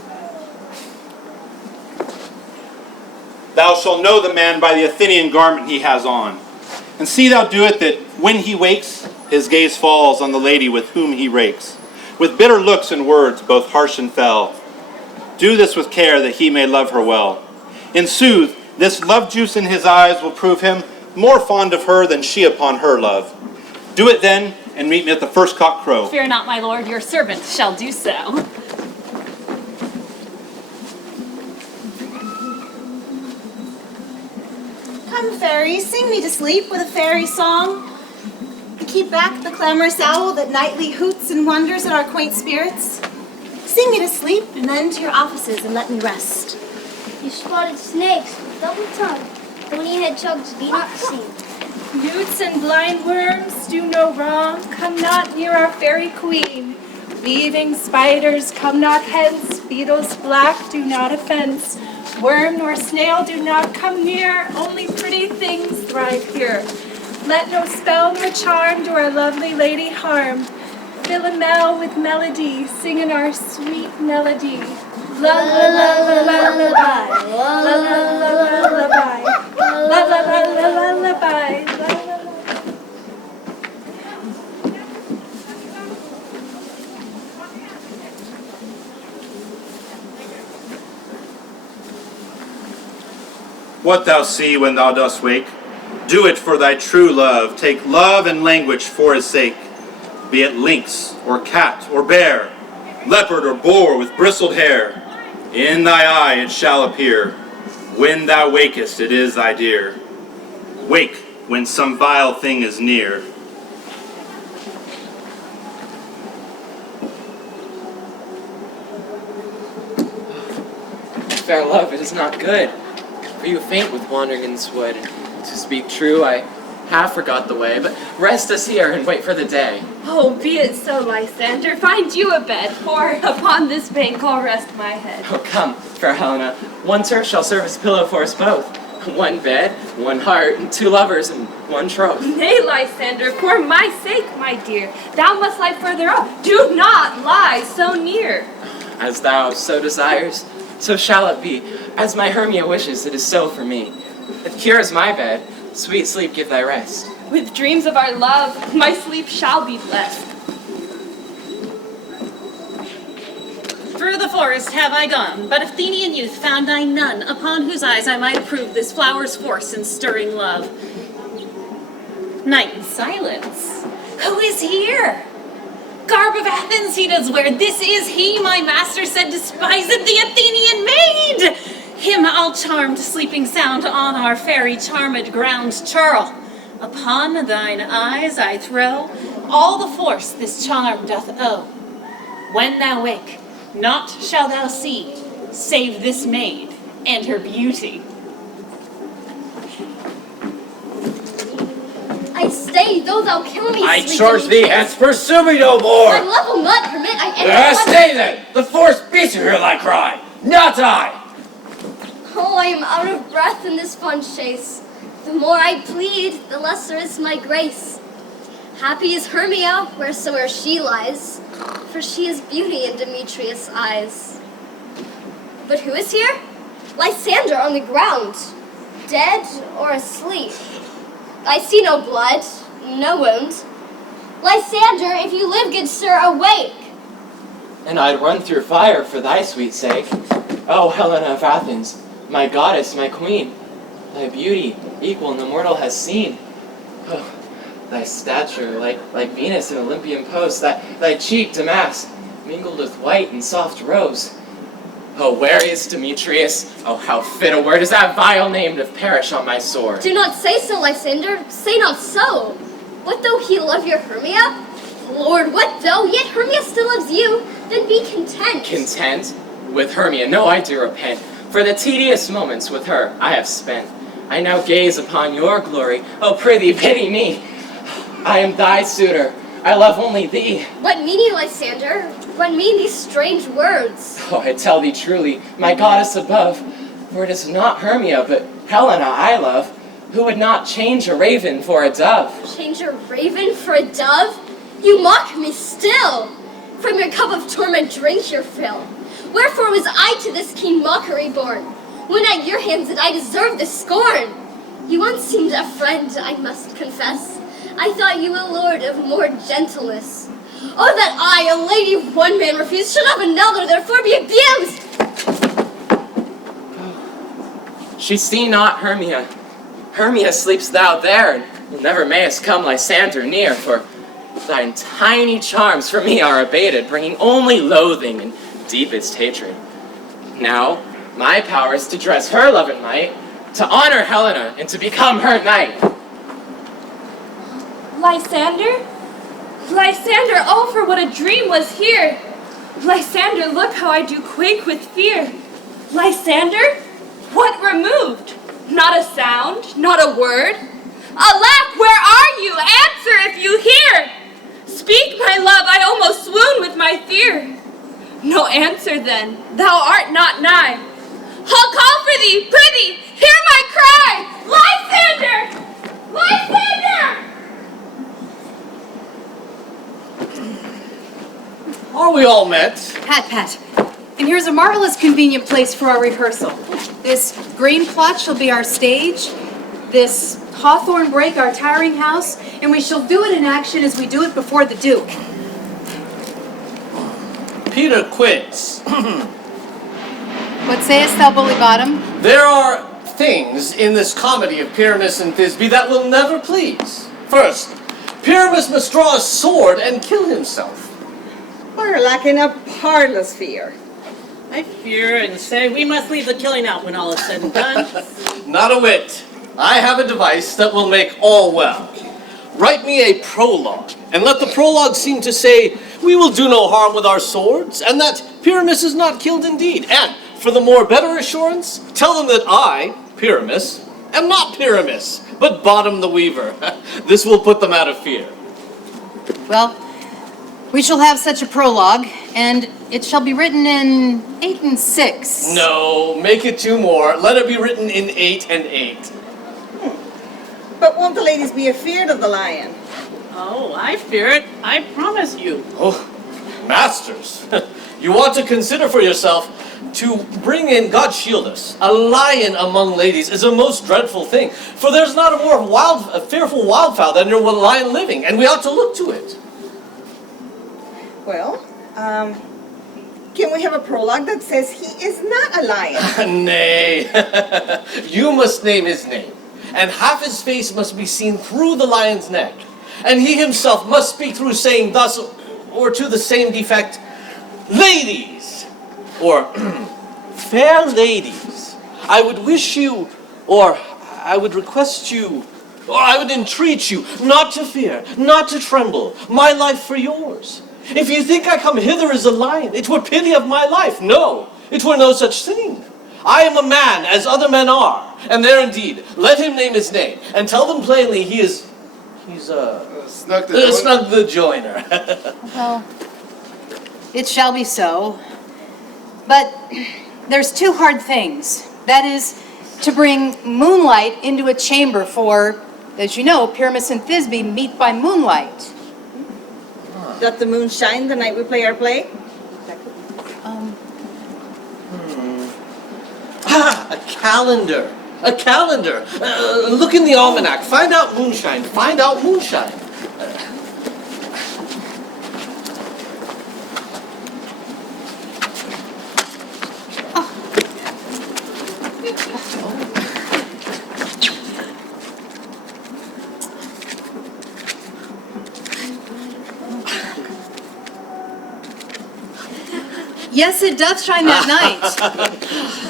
Thou shalt know the man by the Athenian garment he has on. And see thou do it that when he wakes, his gaze falls on the lady with whom he rakes, with bitter looks and words both harsh and fell. Do this with care that he may love her well. In sooth, this love juice in his eyes will prove him more fond of her than she upon her love. Do it then, and meet me at the first cock crow. Fear not, my lord, your servant shall do so. Come, fairy, sing me to sleep with a fairy song. Keep back the clamorous owl that nightly hoots and wonders at our quaint spirits. Sing me to sleep, and then to your offices, and let me rest. You spotted snakes with double tongue. Bony hedgehogs be not seen. Newts and blind worms do no wrong. Come not near our fairy queen. Weaving spiders, come not hence. Beetles black do not offence. Worm nor snail do not come near. Only pretty things thrive here. Let no spell nor charm do our lovely lady harm. Philomel with melody, singing our sweet melody. La la la la la la bye. La la la la la bye. La la la la la la bye. La la la. What thou see when thou dost wake, do it for thy true love. Take love and language for his sake. Be it lynx or cat or bear, leopard or boar with bristled hair, in thy eye it shall appear. When thou wakest, it is thy dear. Wake when some vile thing is near. Fair love, it is not good for you faint with wandering in this wood. To speak true, I have forgot the way, but rest us here and wait for the day. Oh, be it so, Lysander. Find you a bed, for upon this bank I'll rest my head. Oh, come, fair Helena, one turf shall serve as pillow for us both. One bed, one heart, and two lovers, and one troth. Nay, Lysander, for my sake, my dear, thou must lie further off. Do not lie so near. As thou so desires, so shall it be. As my Hermia wishes, it is so for me. Here is my bed. Sweet sleep, give thy rest. With dreams of our love, my sleep shall be blessed. Through the forest have I gone, but Athenian youth found I none, upon whose eyes I might prove this flower's force in stirring love. Night and silence. Who is here? Garb of Athens he does wear. This is he, my master said, despised the Athenian maid. Him I'll charm to sleeping sound on our fairy charmed ground. Churl, upon thine eyes I throw all the force this charm doth owe. When thou wake, naught shalt thou see, save this maid and her beauty. I stay, though thou kill me, I sleeping charge in thee peace. hence, pursue me no more! My love will not permit I enter Stay then! The force beats to hear thy cry, not I! Oh, I am out of breath in this fun chase. The more I plead, the lesser is my grace. Happy is Hermia, wheresoe'er she lies, for she is beauty in Demetrius' eyes. But who is here? Lysander on the ground, dead or asleep. I see no blood, no wound. Lysander, if you live, good sir, awake. And I'd run through fire for thy sweet sake. Oh, Helena of Athens, my goddess, my queen, thy beauty equal no mortal has seen. Oh, thy stature like Venus in Olympian pose, thy cheek damask, mingled with white and soft rose. Oh, where is Demetrius? Oh, how fit a word is that vile name to perish on my sword. Do not say so, Lysander, say not so. What though he love your Hermia? Lord, what though? Yet Hermia still loves you, then be content. Content? With Hermia, no, I do repent. For the tedious moments with her I have spent. I now gaze upon your glory. Oh, prithee, pity me. I am thy suitor. I love only thee. What mean you, Lysander? What mean these strange words? Oh, I tell thee truly, my goddess above, for it is not Hermia, but Helena I love, who would not change a raven for a dove. Change a raven for a dove? You mock me still. From your cup of torment drink your fill. Wherefore was I to this keen mockery born? When at your hands did I deserve this scorn? You once seemed a friend, I must confess. I thought you a lord of more gentleness. Oh, that I, a lady of one man refused, should have another, therefore be abused! She see not Hermia. Hermia, sleepst thou there, and never mayest come Lysander near, for thine tiny charms for me are abated, bringing only loathing and deepest hatred. Now, my power is to dress her love and might, to honor Helena, and to become her knight. Lysander? Lysander, oh, for what a dream was here! Lysander, look how I do quake with fear! Lysander? What removed? Not a sound, not a word? Alack, where are you? Answer if you hear! Speak, my love, I almost swoon with my fear. No answer then, thou art not nigh. I'll call for thee, prithee, hear my cry! Lysander! Lysander! Are we all met? Pat. And here's a marvelous convenient place for our rehearsal. This green plot shall be our stage, this hawthorn brake our tiring house, and we shall do it in action as we do it before the Duke. Peter Quince. What sayest thou, Bully Bottom? There are things in this comedy of Pyramus and Thisbe that will never please. First, Pyramus must draw a sword and kill himself. We're lacking a parlous fear. I fear and say we must leave the killing out when all is said and done. Not a whit. I have a device that will make all well. Write me a prologue, and let the prologue seem to say, we will do no harm with our swords, and that Pyramus is not killed indeed. And, for the more better assurance, tell them that I, Pyramus, am not Pyramus, but Bottom the Weaver. This will put them out of fear. Well, we shall have such a prologue, and it shall be written in 8 and 6. No, make it 2 more. Let it be written in 8 and 8. But won't the ladies be afeard of the lion? Oh, I fear it. I promise you. Oh, masters, you ought to consider for yourself to bring in, God shield us, a lion among ladies is a most dreadful thing, for there's not a more fearful wildfowl than there will a lion living, and we ought to look to it. Well, can we have a prologue that says he is not a lion? Nay, you must name his name, and half his face must be seen through the lion's neck, and he himself must speak through saying thus, or to the same defect, ladies, or fair ladies, I would wish you, or I would request you, or I would entreat you not to fear, not to tremble, my life for yours. If you think I come hither as a lion, it were pity of my life. No, it were no such thing. I am a man as other men are, and there indeed, let him name his name, and tell them plainly he's Snug the Joiner. Well, it shall be so. But there's 2 hard things. That is, to bring moonlight into a chamber for, as you know, Pyramus and Thisbe meet by moonlight. Doth the moon shine the night we play our play? A calendar. A calendar. Look in the almanac. Find out moonshine. Find out moonshine. Yes, it doth shine that night.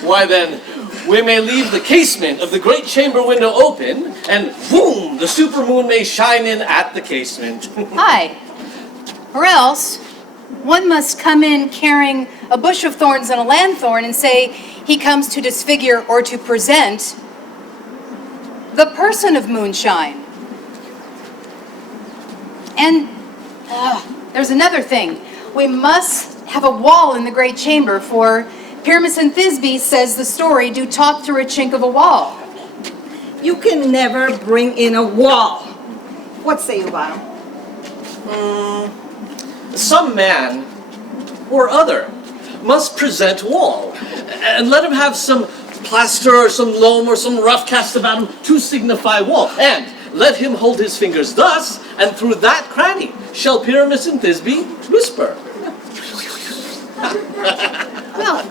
Why then, we may leave the casement of the great chamber window open, and boom, the supermoon may shine in at the casement. Aye. Or else, one must come in carrying a bush of thorns and a lanthorn and say he comes to disfigure or to present the person of moonshine. And there's another thing. We must have a wall in the great chamber, for Pyramus and Thisbe, says the story, do talk through a chink of a wall. You can never bring in a wall. What say you, Bottom? Some man or other must present wall, and let him have some plaster or some loam or some rough cast about him to signify woe. And let him hold his fingers thus, and through that cranny shall Pyramus and Thisbe whisper. Well,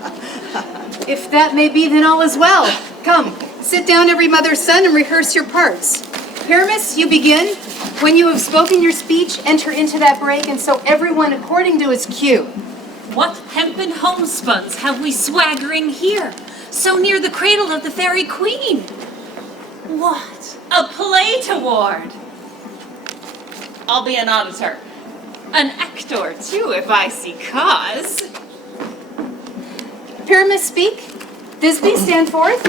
if that may be, then all is well. Come, sit down, every mother's son, and rehearse your parts. Pyramus, you begin. When you have spoken your speech, enter into that break, and so everyone according to his cue. What hempen homespuns have we swaggering here, so near the cradle of the fairy queen? What? A play toward! I'll be an auditor. An actor, too, if I see cause. Pyramus, speak. Thisbe, stand forth.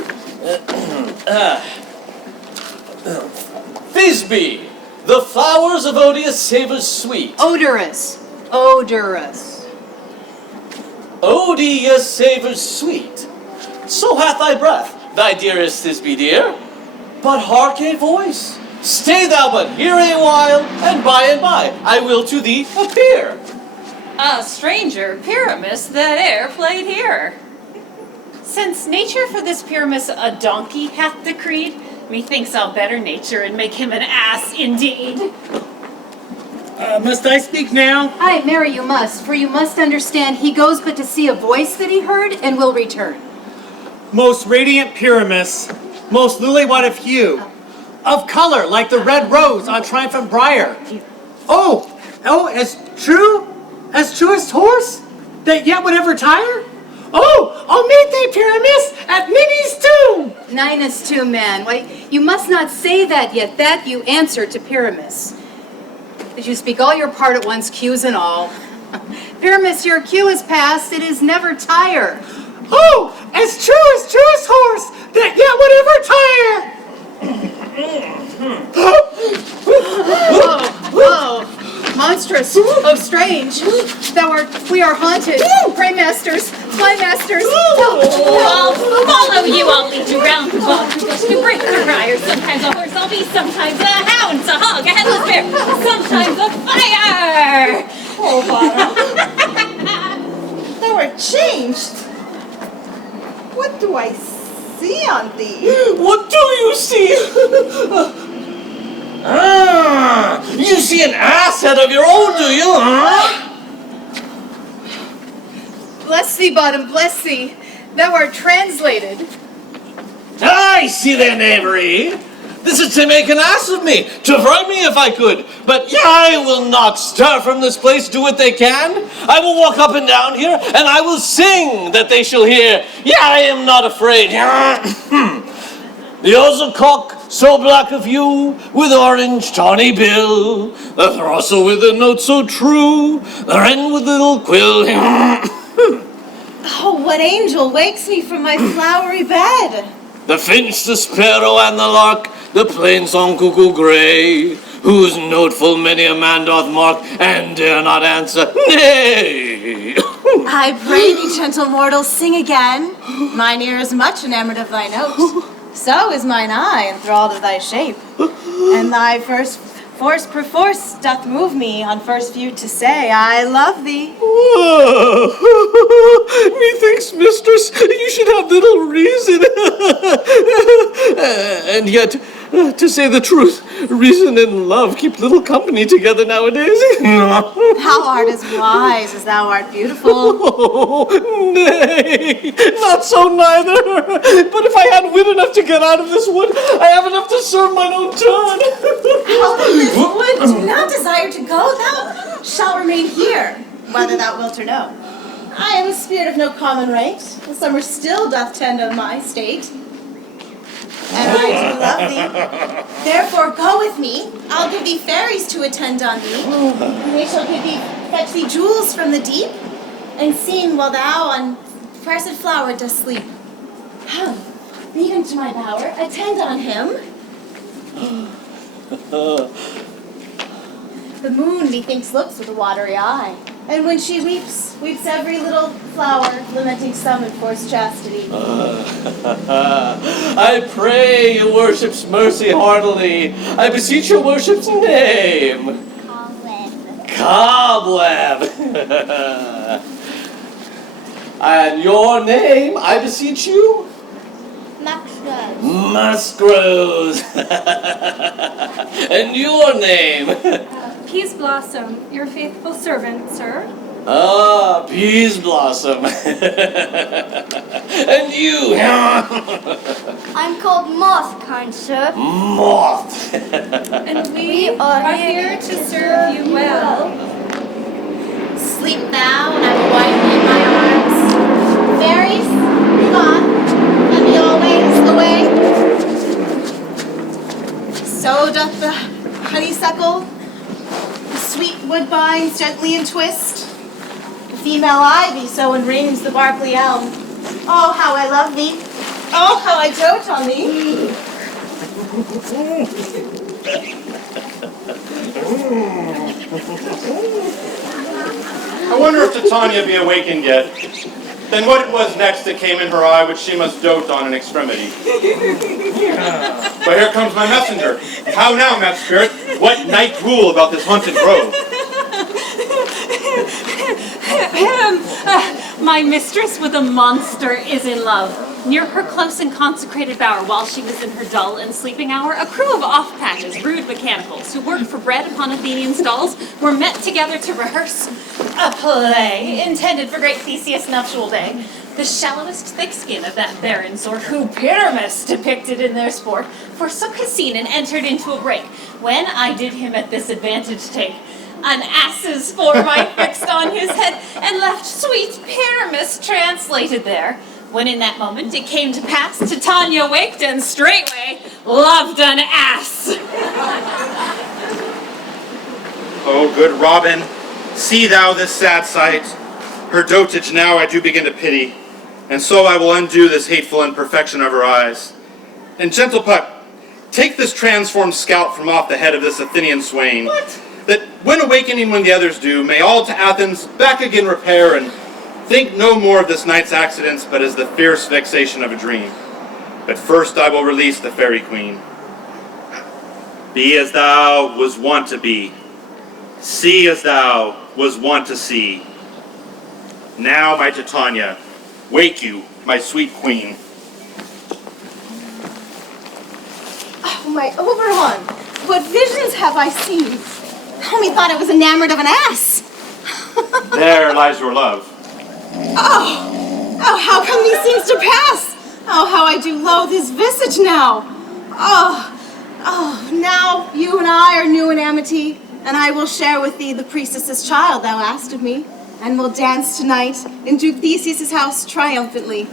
Thisbe, the flowers of Odious savors sweet. Odorous. Odorous. Odious savors sweet. So hath thy breath, thy dearest Thisbe dear. But hark a voice. Stay thou but here a while, and by I will to thee appear. A stranger, Pyramus, that e'er played here. Since nature for this Pyramus a donkey hath decreed, methinks I'll better nature and make him an ass indeed. Must I speak now? Aye, marry you must, for you must understand he goes but to see a voice that he heard and will return. Most radiant Pyramus, most lily-white of hue, of color like the red rose on triumphant briar. Oh, as true as horse, that yet would ever tire? Oh, I'll meet thee, Pyramus, at Ninny's tomb! Nina's tomb, man. Why, you must not say that yet. That you answer to Pyramus. Did you speak all your part at once, cues and all? Pyramus, your cue is past. It is never tire. Oh, as true as horse, that yet would ever tire! Whoa, monstrous, oh strange, we are haunted. Pray masters, fly masters, help. I'll follow you, I'll lead you round the bog. You break the briar, sometimes a horse I'll be, sometimes a hound, a hog, a headless bear, sometimes a fire. Oh, Bottom. Thou art changed. What do I see on thee? What do you see? You see an ass head of your own, do you? Huh? Bless thee, Bottom, bless thee. Thou art translated. I see their knavery. This is to make an ass of me, to fright me if I could. But I will not stir from this place, do what they can. I will walk up and down here, and I will sing that they shall hear. I am not afraid. The ozel cock, so black of hue, with orange tawny bill, the throstle with a note so true, the wren with little quill. Oh, what angel wakes me from my flowery bed? The finch, the sparrow, and the lark, the plain-song cuckoo gray, whose note full many a man doth mark, and dare not answer, nay. I pray thee, gentle mortal, sing again. Mine ear is much enamored of thy note. So is mine eye enthralled of thy shape. And thy first force perforce doth move me on first view to say I love thee. Methinks, mistress, you should have little reason. And yet, to say the truth, reason and love keep little company together nowadays. Thou art as wise as thou art beautiful. Oh, nay, not so neither. But if I had wit enough to get out of this wood, I have enough to serve mine own turn. Out of this wood, do not desire to go. Thou shalt remain here, whether thou wilt or no. I am a spirit of no common rate. The summer still doth tend on my state. And I do love thee. Therefore go with me. I'll give thee fairies to attend on thee. And they shall fetch thee jewels from the deep, and sing while thou on pressed flower dost sleep. Lead him to my bower, attend on him. The moon, methinks, looks with a watery eye, and when she weeps every little flower, lamenting some enforced chastity. I pray your worship's mercy heartily. I beseech your worship's name. Cobweb. And your name, I beseech you? Muskrose. And your name? Peas Blossom, your faithful servant, sir. Ah, Peas Blossom. And you? I'm called Moth, kind sir. Moth. And we are here to serve you well. Sleep thou, and I will wipe thee in my arms. Fairies, be gone, and be always away. So doth the honeysuckle, the sweet woodbine gently entwist. The female ivy so enrings the barkly elm. Oh, how I love thee. Oh, how I dote on thee. I wonder if Titania be awakened yet. Then what it was next that came in her eye which she must dote on in extremity. But here comes my messenger. How now, mad spirit? What night rule about this haunted grove? My mistress with a monster is in love. Near her close and consecrated bower, while she was in her dull and sleeping hour, a crew of off-patches, rude mechanicals, who worked for bread upon Athenian stalls, were met together to rehearse a play intended for great Theseus' nuptial day. The shallowest thick skin of that barren sort, who Pyramus depicted in their sport, forsook his scene and entered into a break, when I did him at this advantage take. An ass's form I fixed on his head, and left sweet Pyramus translated there. When in that moment it came to pass, Titania waked and straightway loved an ass. Oh, good Robin, see thou this sad sight. Her dotage now I do begin to pity, and so I will undo this hateful imperfection of her eyes. And gentle Puck, take this transformed scalp from off the head of this Athenian swain. What? That when awakening when the others do, may all to Athens back again repair, and think no more of this night's accidents, but as the fierce vexation of a dream. But first I will release the fairy queen. Be as thou was wont to be. See as thou was wont to see. Now, my Titania, wake you, my sweet queen. Oh, my Oberon, what visions have I seen? Oh, methought I was enamored of an ass. There lies your love. Oh, how come these things to pass? Oh, how I do loathe his visage now. Oh, now you and I are new in amity, and I will share with thee the priestess's child thou asked of me, and will dance tonight in Duke Theseus' house triumphantly.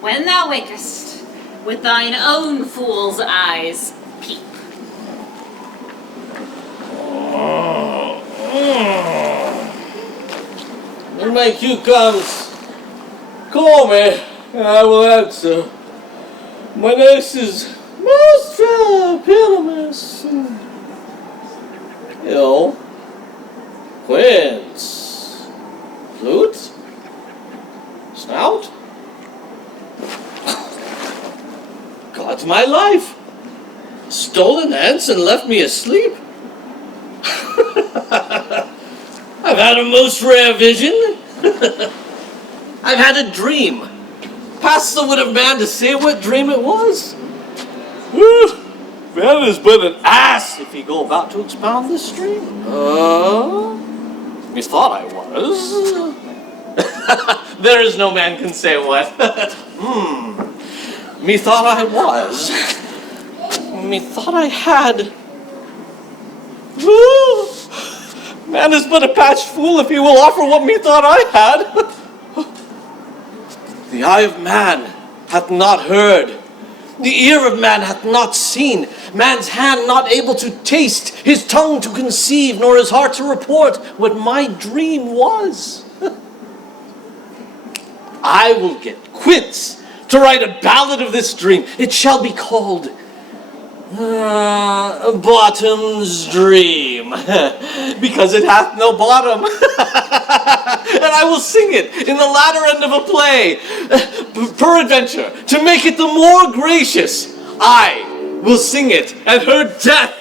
When thou wakest, with thine own fool's eyes, peep. When my cue comes, call me, and I will answer. My name is Master Pyramus. Quince, flute, snout. Got my life. Stolen ants and left me asleep. I've had a most rare vision. I've had a dream. Past the wit of man to say what dream it was. Man is but an ass if he go about to expound this dream. Methought I was. There is no man can say what. Methought I was. Methought I had. Man is but a patched fool if he will offer what methought I had. The eye of man hath not heard. The ear of man hath not seen. Man's hand not able to taste, his tongue to conceive, nor his heart to report what my dream was. I will get Quince to write a ballad of this dream. It shall be called Bottom's Dream, because it hath no bottom. And I will sing it in the latter end of a play. Peradventure, to make it the more gracious, I will sing it at her death.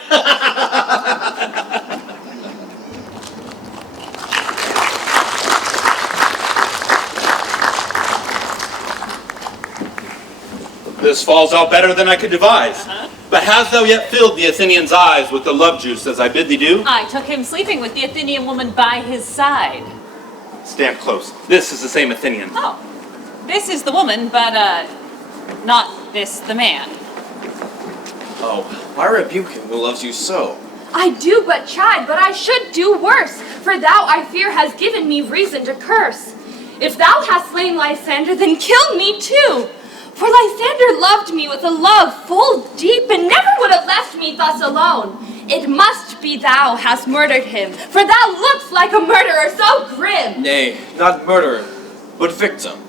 This falls out better than I could devise. But hast thou yet filled the Athenian's eyes with the love juice as I bid thee do? I took him sleeping with the Athenian woman by his side. Stand close. This is the same Athenian. Oh, this is the woman, but, not this the man. Oh, why rebuke him who loves you so? I do but chide, but I should do worse, for thou, I fear, has given me reason to curse. If thou hast slain Lysander, then kill me too. For Lysander loved me with a love full deep, and never would have left me thus alone. It must be thou hast murdered him, for thou lookst like a murderer so grim. Nay, not murderer, but victim.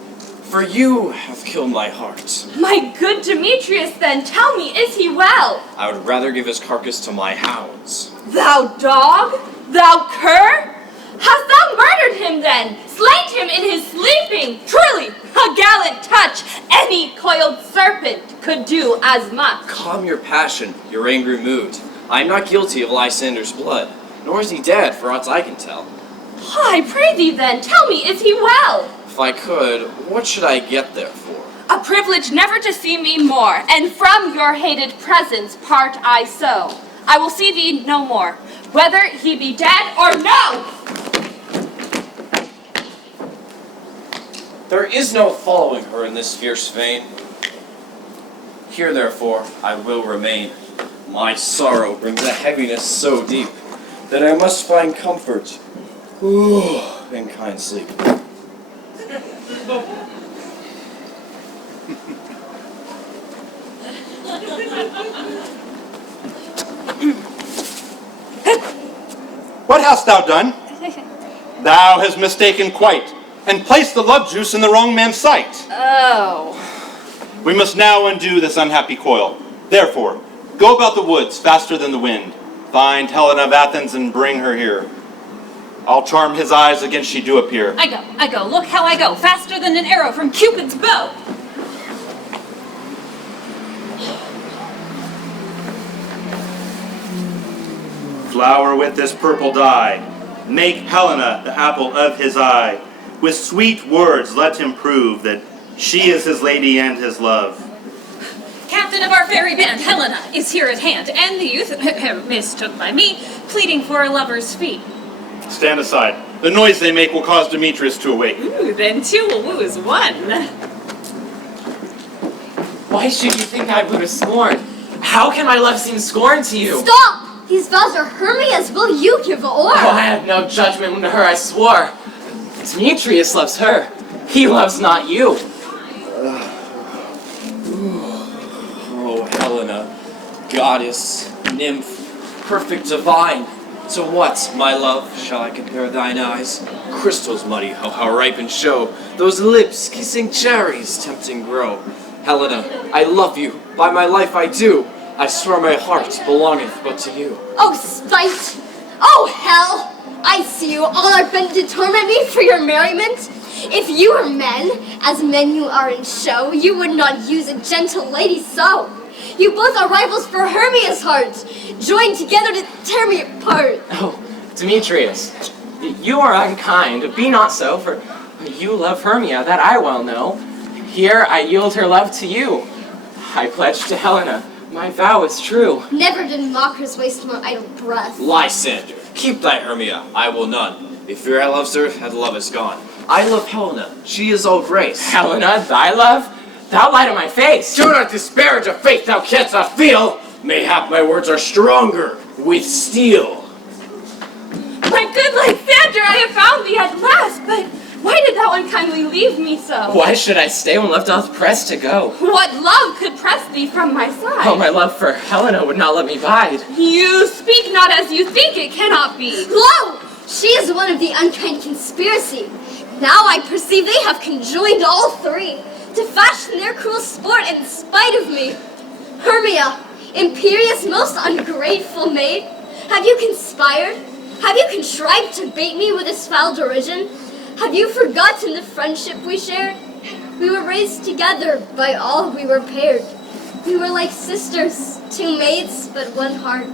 For you have killed my heart. My good Demetrius, then, tell me, is he well? I would rather give his carcass to my hounds. Thou dog? Thou cur? Hast thou murdered him then? Slain him in his sleeping? Truly, a gallant touch. Any coiled serpent could do as much. Calm your passion, your angry mood. I am not guilty of Lysander's blood, nor is he dead, for aught I can tell. I pray thee then, tell me, is he well? If I could, what should I get there for? A privilege never to see me more, and from your hated presence part I so. I will see thee no more, whether he be dead or no! There is no following her in this fierce vein. Here, therefore, I will remain. My sorrow brings a heaviness so deep that I must find comfort in kind sleep. What hast thou done? Thou hast mistaken quite, and placed the love juice in the wrong man's sight. Oh. We must now undo this unhappy coil. Therefore, go about the woods faster than the wind. Find Helena of Athens and bring her here. I'll charm his eyes against she do appear. I go, look how I go, faster than an arrow from Cupid's bow. Flower with this purple dye. Make Helena the apple of his eye. With sweet words let him prove that she is his lady and his love. Captain of our fairy band, Helena, is here at hand, and the youth, mistook by me, pleading for a lover's fee. Stand aside. The noise they make will cause Demetrius to awake. Ooh, then two will woo as one. Why should you think I would have scorn? How can my love seem scorn to you? Stop! These vows are Hermia's. Will you give o'er? Oh, I have no judgment to her, I swore. Demetrius loves her. He loves not you. Oh, Helena, goddess, nymph, perfect divine. To what, my love, shall I compare thine eyes? Crystals muddy, how ripe and show. Those lips kissing cherries, tempting grow. Helena, I love you, by my life I do. I swear my heart belongeth but to you. Oh, spite! Oh, hell! I see you all are bent to torment me for your merriment. If you were men, as men you are in show, you would not use a gentle lady so. You both are rivals for Hermia's heart, joined together to tear me apart. Oh, Demetrius, you are unkind. Be not so, for you love Hermia, that I well know. Here I yield her love to you. I pledge to Helena, my vow is true. Never did mockers waste my idle breath. Lysander, keep thy Hermia, I will none. If fear I loves her, that love is gone. I love Helena, she is all grace. Helena, thy love? Thou lie to my face. Do not disparage a faith thou canst not feel. Mayhap my words are stronger with steel. My good Lysander, I have found thee at last, but why did thou unkindly leave me so? Why should I stay when love doth press to go? What love could press thee from my side? Oh, my love for Helena would not let me bide. You speak not as you think, it cannot be. Lo! She is one of the unkind conspiracy. Now I perceive they have conjoined all three to fashion their cruel sport in spite of me. Hermia, imperious, most ungrateful maid, have you conspired? Have you contrived to bait me with this foul derision? Have you forgotten the friendship we shared? We were raised together, by all we were paired. We were like sisters, two maids, but one heart.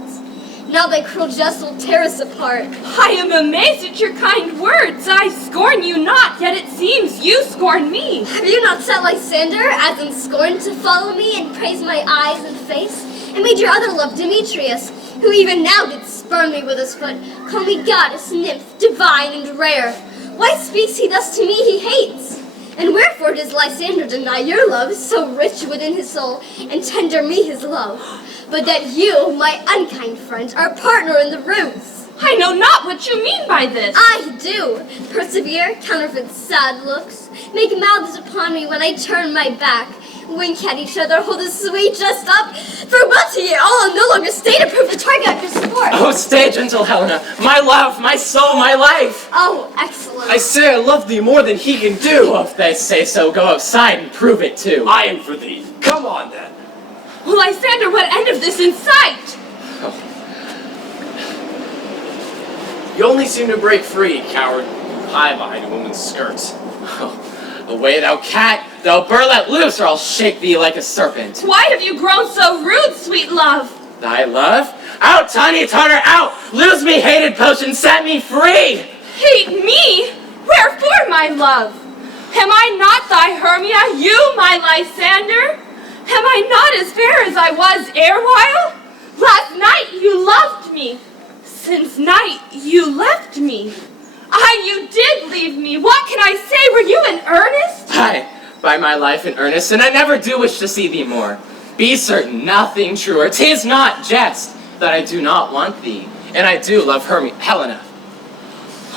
Now thy cruel jest will tear us apart. I am amazed at your kind words. I scorn you not, yet it seems you scorn me. Have you not set Lysander, as in scorn, to follow me and praise my eyes and face? And made your other love, Demetrius, who even now did spurn me with his foot, call me goddess, nymph, divine and rare. Why speaks he thus to me he hates? And wherefore does Lysander deny your love, so rich within his soul, and tender me his love? But that you, my unkind friend, are partner in the ruse. I know not what you mean by this. I do. Persevere, counterfeit sad looks, make mouths upon me when I turn my back, wink at each other, hold a sweet jest up, for but ye all no longer stay to prove the target of your sport. Oh, stay, gentle Helena, my love, my soul, my life. Oh, excellent. I say I love thee more than he can do. Well, if they say so, go outside and prove it too. I am for thee. Come on then. Well, Lysander, what end of this in sight? You only seem to break free, coward. You hide behind a woman's skirts. Oh, away, thou cat, thou bird, let loose, or I'll shake thee like a serpent. Why have you grown so rude, sweet love? Thy love? Out, tiny Tartar, out! Lose me, hated potion, set me free! Hate me? Wherefore, my love? Am I not thy Hermia, you, my Lysander? Am I not as fair as I was erewhile? Last night you loved me. Since night you left me. You did leave me. What can I say? Were you in earnest? Aye, by my life in earnest, and I never do wish to see thee more. Be certain, nothing truer. 'Tis not jest that I do not want thee, and I do love Helena.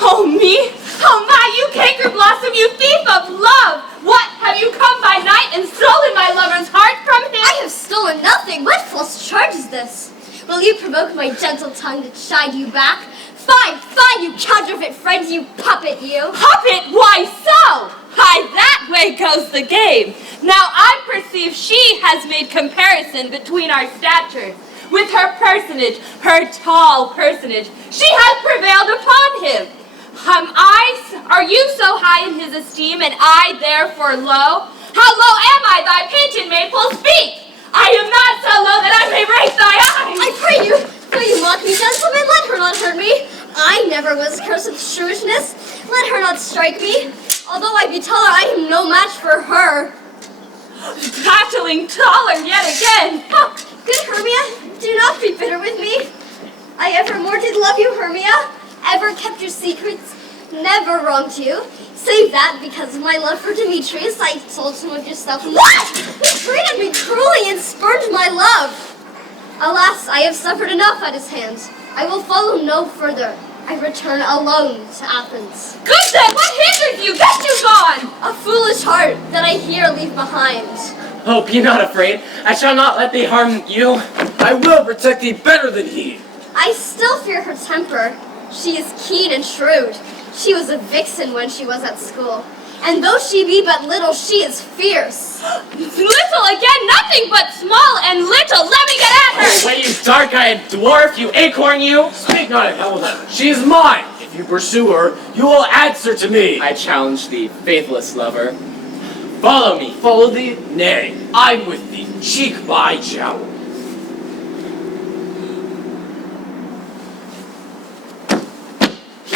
Oh, me? Oh, my, you canker blossom, you thief of love! What, have you come by night and stolen my lover's heart from him? I have stolen nothing. What false charge is this? Will you provoke my gentle tongue to chide you back? Fine, fine, you counterfeit friend, you puppet, you. Puppet? Why so? Aye, that way goes the game. Now I perceive she has made comparison between our statures. With her personage, her tall personage, she has prevailed upon him. Are you so high in his esteem, and I therefore low? How low am I, thy painted maple? Speak! I am not so low that I may raise thy eyes! I pray you, though you mock me, gentlemen, let her not hurt me. I never was cursed with shrewishness. Let her not strike me. Although I be taller, I am no match for her. Tattling taller yet again! Good Hermia, do not be bitter with me. I evermore did love you, Hermia. Ever kept your secrets, never wronged you, save that because of my love for Demetrius, I told some of your stuff. What? He treated me cruelly and spurned my love. Alas, I have suffered enough at his hands. I will follow no further. I return alone to Athens. Good then, what hinders you? Get you gone! A foolish heart that I here leave behind. Oh, be not afraid. I shall not let thee harm you. I will protect thee better than he. I still fear her temper. She is keen and shrewd. She was a vixen when she was at school. And though she be but little, she is fierce. Little again, nothing but small and little. Let me get at her! Oh, wait, you dark-eyed dwarf, you acorn, you! Speak not of Helena. She is mine. If you pursue her, you will answer to me. I challenge thee, faithless lover. Follow me. Follow thee? Nay, I'm with thee, cheek by jowl.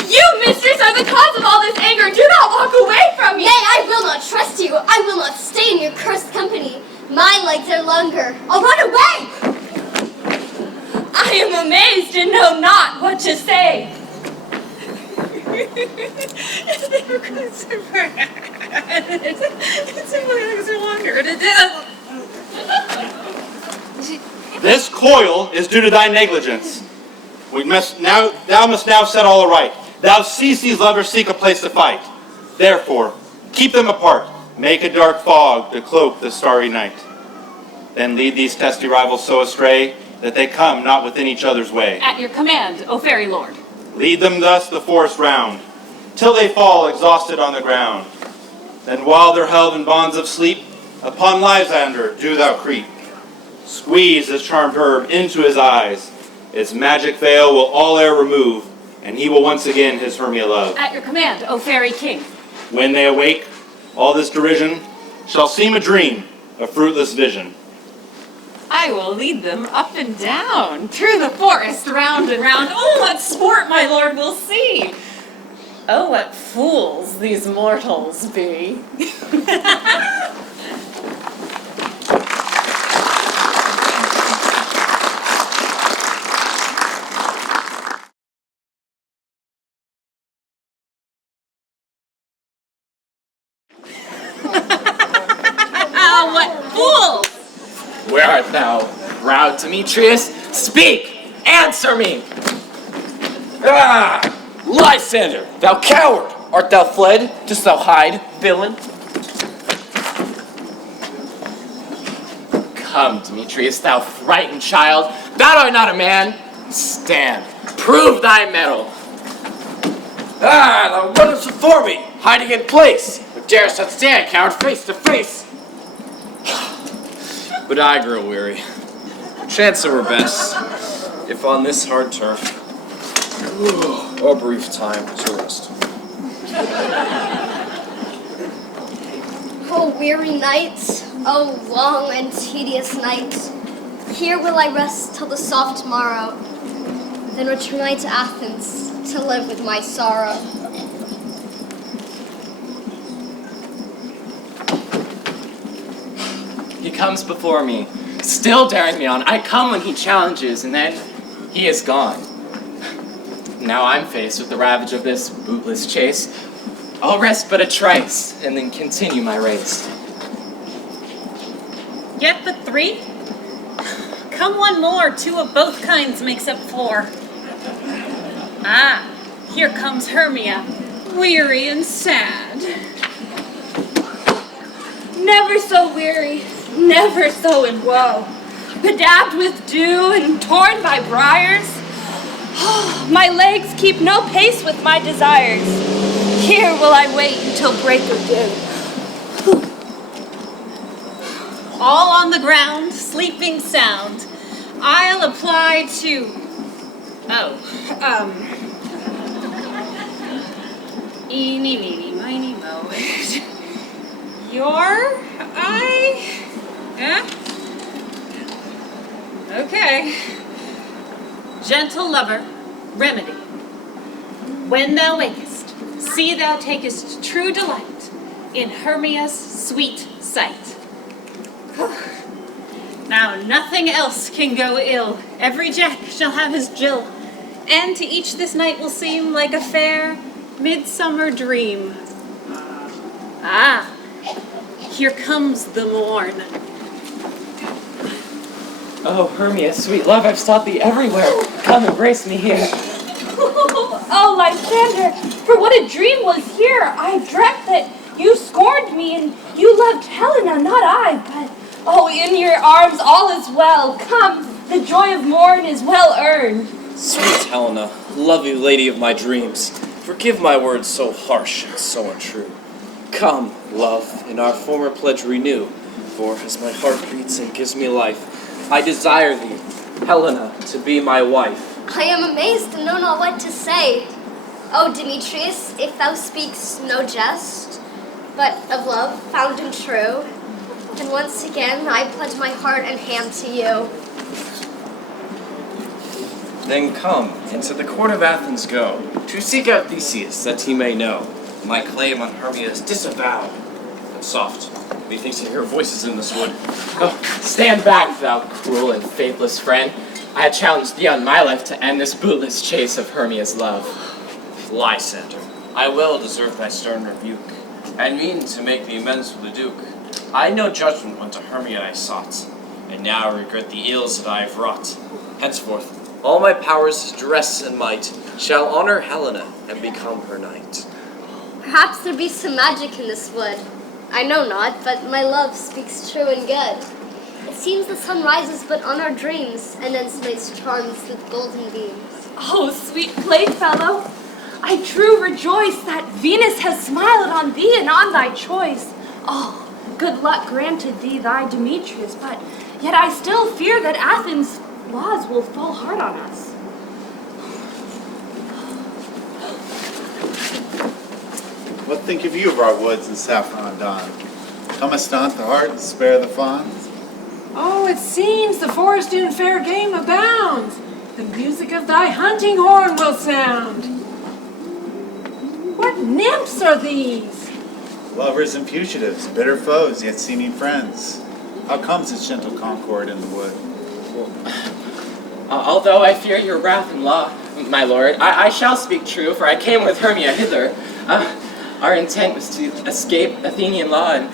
You, mistress, are the cause of all this anger. Do not walk away from me. Nay, I will not trust you. I will not stay in your cursed company. My legs are longer. I'll run away. I am amazed and know not what to say. This coil is due to thy negligence. Thou must now set all aright. Thou seest these lovers seek a place to fight. Therefore, keep them apart. Make a dark fog to cloak the starry night. Then lead these testy rivals so astray that they come not within each other's way. At your command, O fairy lord. Lead them thus the forest round, till they fall exhausted on the ground. Then while they're held in bonds of sleep, upon Lysander do thou creep. Squeeze this charmed herb into his eyes. Its magic veil will all air remove, and he will once again his Hermia love. At your command, O fairy king. When they awake, all this derision shall seem a dream, a fruitless vision. I will lead them up and down, through the forest, round and round. Oh, what sport my lord will see! Oh, what fools these mortals be! Ah, what fools! Where art thou, proud Demetrius? Speak! Answer me! Ah! Lysander, thou coward! Art thou fled? Dost thou hide, villain? Come, Demetrius, thou frightened child. Thou art not a man. Stand. Prove thy mettle. Ah, thou runnest before me, hiding in place. Who dares not stand, coward, face to face? But I grow weary. Chance it were best, if on this hard turf, a brief time to rest. Oh, weary night, oh, long and tedious night. Here will I rest till the soft morrow, then return I to Athens to live with my sorrow. He comes before me, still daring me on. I come when he challenges, and then he is gone. Now I'm faced with the ravage of this bootless chase. I'll rest but a trice, and then continue my race. Yet but 3? Come one more, 2 of both kinds makes up 4. Ah, here comes Hermia, weary and sad. Never so weary, never so in woe. Bedabbed with dew and torn by briars. My legs keep no pace with my desires. Here will I wait until break of day. All on the ground, sleeping sound. I'll apply to... Eeny, meeny, miny, mo. Okay. Gentle lover, remedy. When thou wakest, see thou takest true delight in Hermia's sweet sight. Now nothing else can go ill. Every jack shall have his Jill, and to each this night will seem like a fair midsummer dream. Ah, here comes the morn. Oh, Hermia, sweet love, I've sought thee everywhere. Come embrace me here. Oh, Lysander, for what a dream was here! I dreamt that you scorned me and you loved Helena, not I, but oh, in your arms all is well. Come, the joy of morn is well earned. Sweet Helena, lovely lady of my dreams, forgive my words so harsh and so untrue. Come, love, in our former pledge renew, for as my heart beats and gives me life, I desire thee, Helena, to be my wife. I am amazed and know not what to say. Oh, Demetrius, if thou speakst no jest, but of love found and true, then once again I pledge my heart and hand to you. Then come, into the court of Athens go, to seek out Theseus, that he may know my claim on Hermia is disavowed. And soft, methinks I hear voices in this wood. Oh, stand back, thou cruel and faithless friend. I had challenged thee on my life to end this bootless chase of Hermia's love. Lysander, I well deserve thy stern rebuke, and mean to make the amends with the Duke. I no judgment when to Hermia I sought, and now regret the ills that I have wrought. Henceforth, all my powers, dress, and might shall honor Helena and become her knight. Perhaps there be some magic in this wood. I know not, but my love speaks true and good. It seems the sun rises but on our dreams, and ends night's charms with golden beams. Oh, sweet playfellow, I true rejoice that Venus has smiled on thee and on thy choice. Oh, good luck granted thee thy Demetrius, but yet I still fear that Athens' laws will fall hard on us. What think of you of our woods and saffron dawn? Comest not the heart and spare the fawns? Oh, it seems the forest in fair game abounds. The music of thy hunting horn will sound. What nymphs are these? Lovers and fugitives, bitter foes, yet seeming friends. How comes this gentle concord in the wood? Although I fear your wrath and law, my lord, I shall speak true, for I came with Hermia hither. Our intent was to escape Athenian law and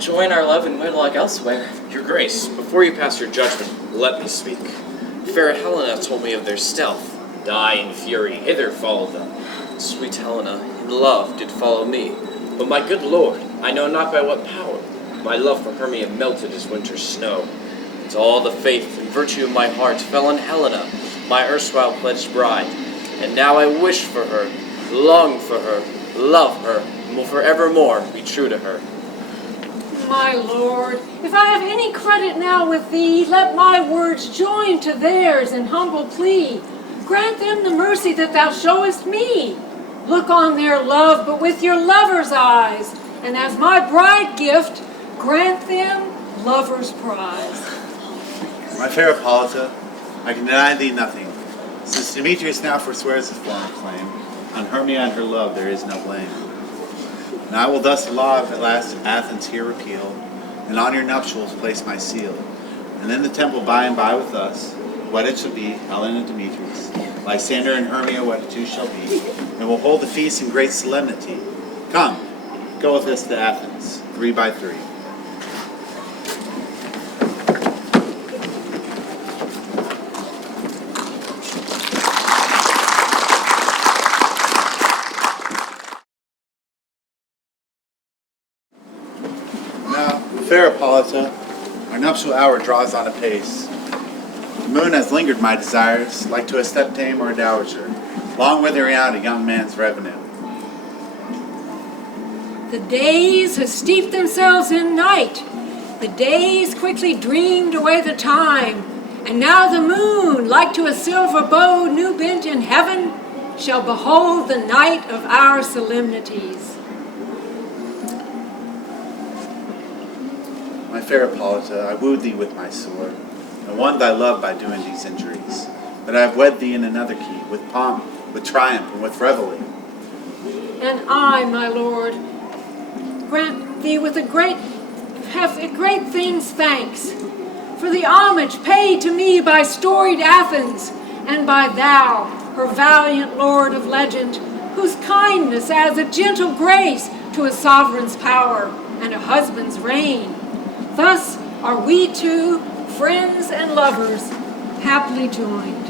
join our love and wedlock elsewhere. Your grace, before you pass your judgment, let me speak. Fair Helena told me of their stealth, and I in fury hither followed them. Sweet Helena, in love, did follow me. But my good lord, I know not by what power, my love for Hermia melted as winter's snow. And all the faith and virtue of my heart fell on Helena, my erstwhile pledged bride. And now I wish for her, long for her, love her, and will forevermore be true to her. My lord, if I have any credit now with thee, let my words join to theirs in humble plea. Grant them the mercy that thou showest me. Look on their love, but with your lover's eyes, and as my bride gift, grant them lover's prize. My fair Hippolyta, I can deny thee nothing. Since Demetrius now forswears his former claim, on Hermia and her love there is no blame. And I will thus the law of at last Athens here repeal, and on your nuptials place my seal. And in the temple by and by with us, wedded shall be Helen and Demetrius, Lysander and Hermia wedded two shall be, and we'll hold the feast in great solemnity. Come, go with us to Athens, 3 by 3. Fair Hippolyta, our nuptial hour draws on apace. The moon has lingered my desires, like to a stepdame or a dowager, long withering out a young man's revenue. The days have steeped themselves in night. The days quickly dreamed away the time. And now the moon, like to a silver bow new bent in heaven, shall behold the night of our solemnities. My fair Hippolyta, I wooed thee with my sword, and won thy love by doing these injuries. But I have wed thee in another key, with pomp, with triumph, and with revelry. And I, my lord, grant thee with great things thanks, for the homage paid to me by storied Athens, and by thou, her valiant lord of legend, whose kindness adds a gentle grace to a sovereign's power and a husband's reign. Thus are we two, friends and lovers, happily joined.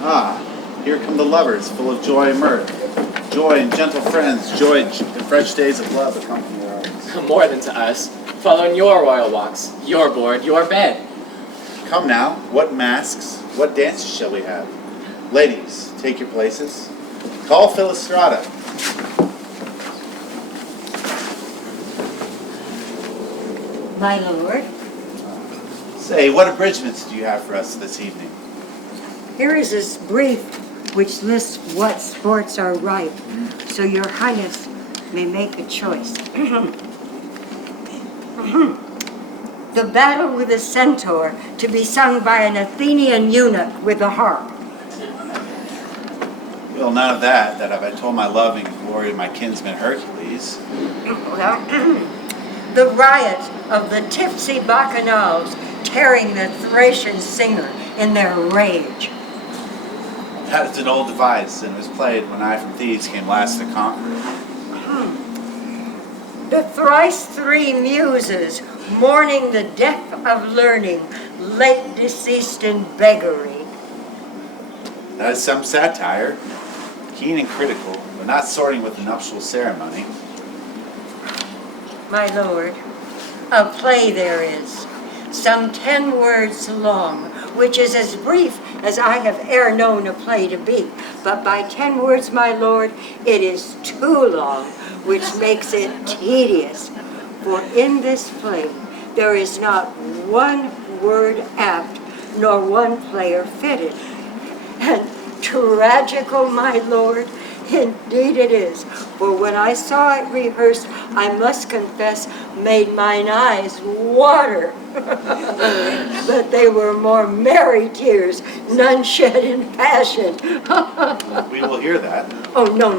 Ah, here come the lovers, full of joy and mirth. Joy and gentle friends, joy and fresh days of love accompany ours. More than to us, following your royal walks, your board, your bed. Come now, what masks, what dances shall we have? Ladies, take your places. Call Philostrata. My lord, Say, what abridgments do you have for us this evening? here is this brief which lists what sports are ripe, so your highness may make a choice. The battle with a centaur, to be sung by an Athenian eunuch with a harp. Well, none of that have I told my love and glory of my kinsman Hercules. Well, the riot of the tipsy bacchanals tearing the Thracian singer in their rage. That is an old device, and was played when I from Thebes came last to conquer it. The thrice three muses mourning the death of learning, late deceased in beggary. That is some satire, keen and critical, but not sorting with the nuptial ceremony. My lord, a play there is, some 10 words long, which is as brief as I have e'er known a play to be. But by 10 words, my lord, it is too long, which makes it tedious. For in this play, there is not one word apt, nor one player fitted. And tragical, my lord, Indeed it is. For when I saw it rehearsed, I must confess, made mine eyes water. But they were more merry tears, none shed in passion. We will hear that. Oh, no,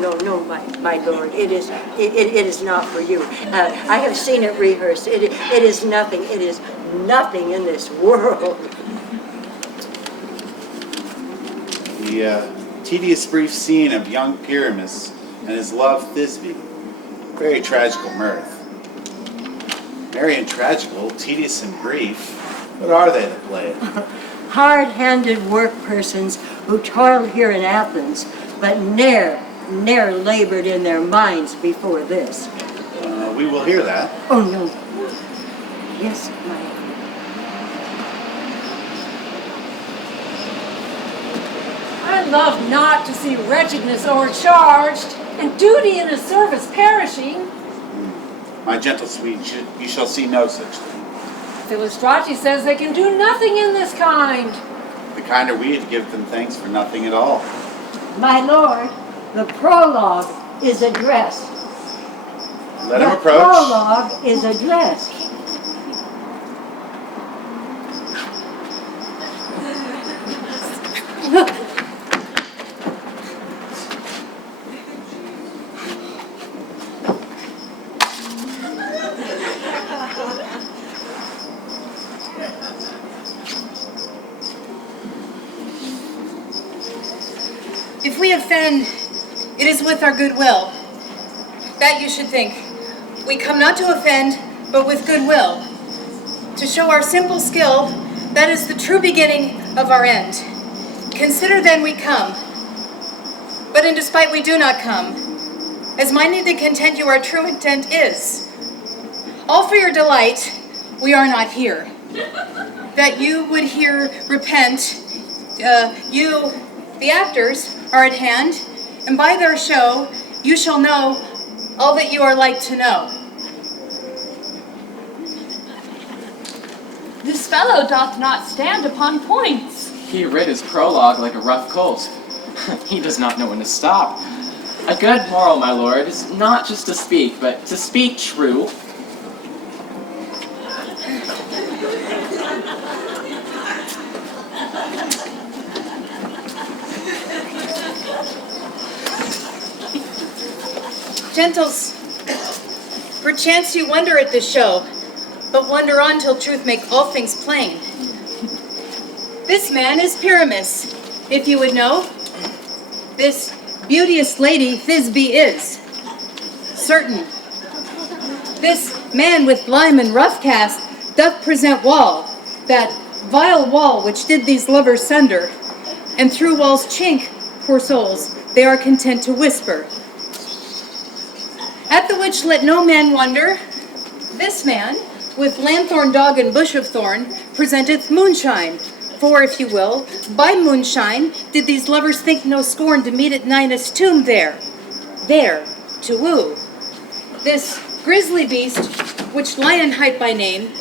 my lord. It is not for you. I have seen it rehearsed. It is nothing. It is nothing in this world. The tedious brief scene of young Pyramus and his love Thisbe. Very tragical mirth. Merry and tragical, tedious and brief. What are they, the play? Hard-handed work persons who toiled here in Athens, but ne'er labored in their minds before this. We will hear that. Oh, no. Yes, my... I love not to see wretchedness o'ercharged, and duty in a service perishing. My gentle sweet, you shall see no such thing. Philostrati says they can do nothing in this kind. The kinder we to give them thanks for nothing at all. My lord, the prologue is addressed. Let him approach. The prologue is addressed. If we offend, it is with our goodwill. That you should think. We come not to offend, but with goodwill. To show our simple skill, that is the true beginning of our end. Consider then we come. But in despite we do not come, as minded to content you our true intent is. All for your delight, we are not here. That you would here repent, you, the actors, are at hand, and by their show, you shall know all that you are like to know. This fellow doth not stand upon points. He read his prologue like a rough colt. He does not know when to stop. A good moral, my lord, is not just to speak, but to speak true. Gentles, perchance you wonder at this show, but wonder on till truth make all things plain. This man is Pyramus, if you would know. This beauteous lady Thisbe is. Certain. This man with lime and rough cast doth present wall, that vile wall which did these lovers sunder, and through wall's chink, poor souls, they are content to whisper. At the which let no man wonder, this man, with lanthorn dog and bush of thorn, presenteth moonshine. For, if you will, by moonshine did these lovers think no scorn to meet at Ninus' tomb there, to woo. This grisly beast, which lion hight by name,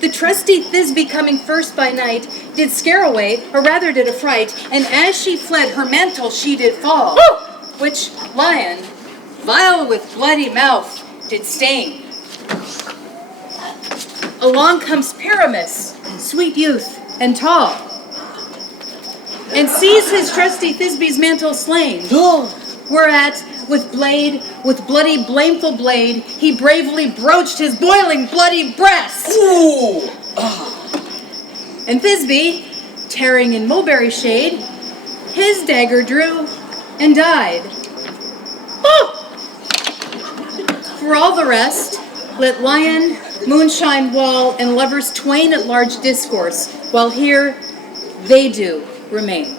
the trusty Thisbe coming first by night, did scare away, or rather did affright, and as she fled, her mantle she did fall, which lion, vile with bloody mouth, did stain. Along comes Pyramus, sweet youth and tall, and sees his trusty Thisbe's mantle slain. Whereat, with bloody, blameful blade, he bravely broached his boiling, bloody breast. Ooh! And Thisbe, tearing in mulberry shade, his dagger drew and died. For all the rest, let lion, moonshine wall, and lovers twain at large discourse, while here they do remain.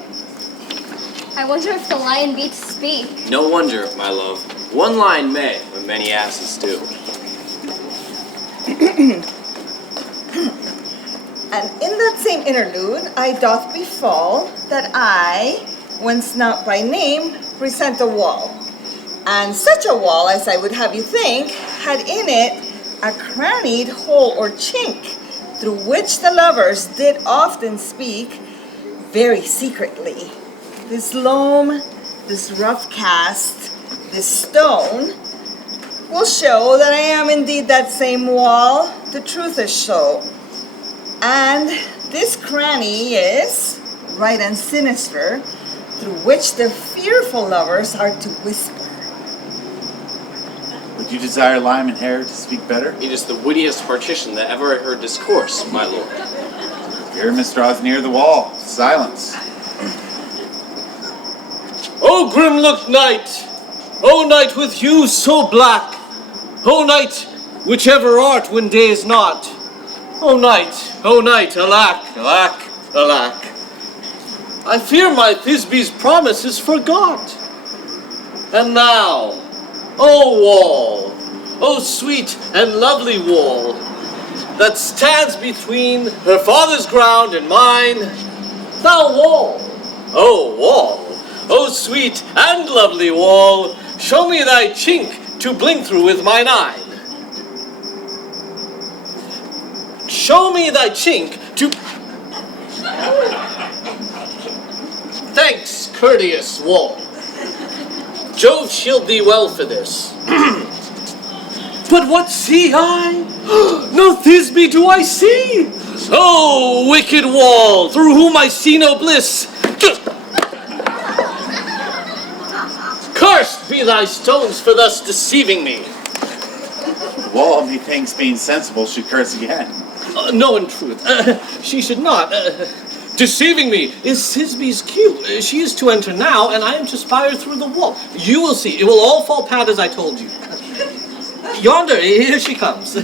I wonder if the lion be to speak. No wonder, my love. One lion may, when many asses do. And in that same interlude, I doth befall that I, whence not by name, present a wall. And such a wall, as I would have you think, had in it a crannied hole or chink, through which the lovers did often speak very secretly. This loam, this rough cast, This stone will show that I am indeed that same wall the truth is so. And this cranny is, right and sinister, through which the fearful lovers are to whisper. Would you desire Lyman Hare to speak better? It is the wittiest partition that ever I heard discourse, my lord. Pyramus draws near the wall. Silence. O grim-looked night! O night with hues so black! O night, whichever art when day is not! O night, alack, alack, alack! I fear my Thisbe's promise is forgot. And now, O wall, O sweet and lovely wall, that stands between her father's ground and mine, thou wall, O sweet and lovely wall, show me thy chink to blink through with mine eye. Show me thy chink to... Thanks, courteous wall. Jove shield thee well for this. But what see I? No Thisbe do I see. Oh, wicked wall, through whom I see no bliss. Cursed be thy stones for thus deceiving me. The wall, methinks, being sensible, should curse again. No, in truth, she should not. Deceiving me is Thisbe's cue. She is to enter now, and I am to spy her through the wall. You will see. It will all fall pat as I told you. Yonder, here she comes.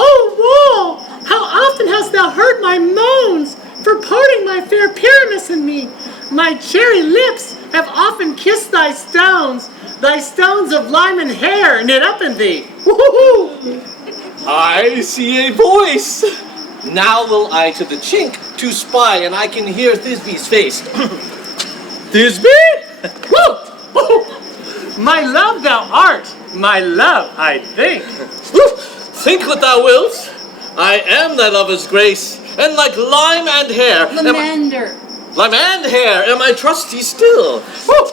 O wall, how often hast thou heard my moans for parting my fair Pyramus and me? My cherry lips have often kissed thy stones of Lyman Hare knit up in thee. Woo-hoo-hoo! I see a voice. Now will I to the chink to spy, and I can hear Thisbe's face. Thisbe? Woo! Woo! My love thou art, my love, I think. Think what thou wilt. I am thy lover's grace, and like lime and hair. Lime and hair, am I trusty still? Woo!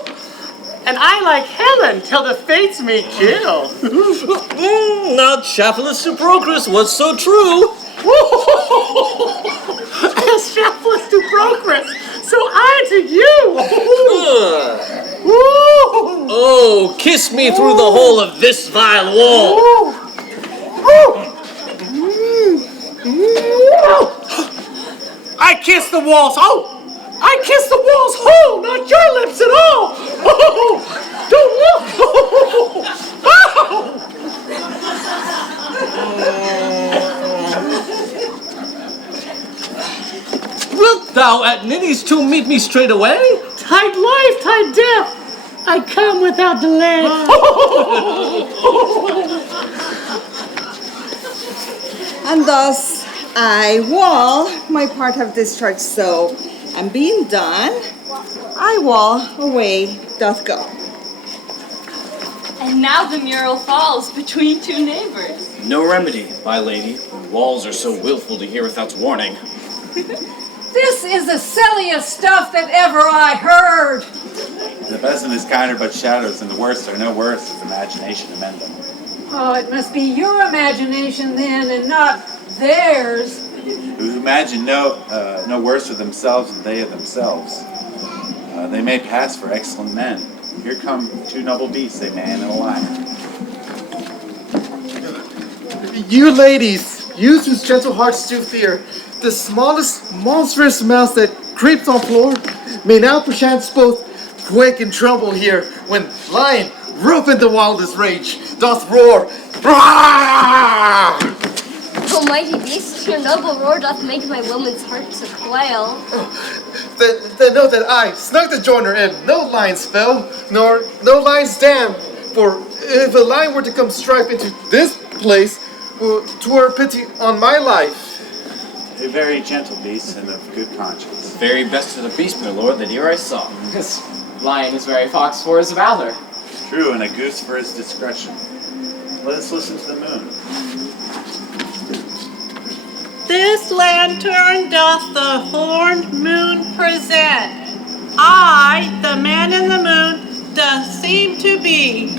And I like Helen till the fates may kill. Not Shaphelus to Procrus was so true. As Shaphelus to Procrus, so I to you. Oh, kiss me through the hole of this vile wall. I kiss the walls. Oh! I kiss the walls whole, not your lips at all! Oh, don't look! Oh. Wilt thou at Ninny's tomb meet me straight away? Tide life, tide death, I come without delay. And thus I, Wall, my part have discharged so, and being done, I, Wall, away doth go. And now the mural falls between two neighbors. No remedy, my lady, when walls are so willful to hear without warning. This is the silliest stuff that ever I heard. The best of this kind are but shadows, and the worst are no worse as imagination amend them. Oh, it must be your imagination then, and not theirs. Who imagine no worse of themselves than they of themselves. They may pass for excellent men. Here come two noble beasts, a man and a lion. You ladies, you whose gentle hearts do fear, the smallest monstrous mouse that creeps on floor, may now perchance both quake and tremble here, when lion, rope in the wildest rage, doth roar. O mighty beast, your noble roar doth make my woman's heart to quail. Then know that I, snug the joiner in, no lion's fell, nor no lion's dam. For if a lion were to come stripe into this place, twere pity on my life. A very gentle beast and of good conscience. The very best of the beast, my lord, that here I saw. This lion is very fox for his valor. True, and a goose for his discretion. Let us listen to the moon. This lantern doth the horned moon present. I, the man in the moon, doth seem to be.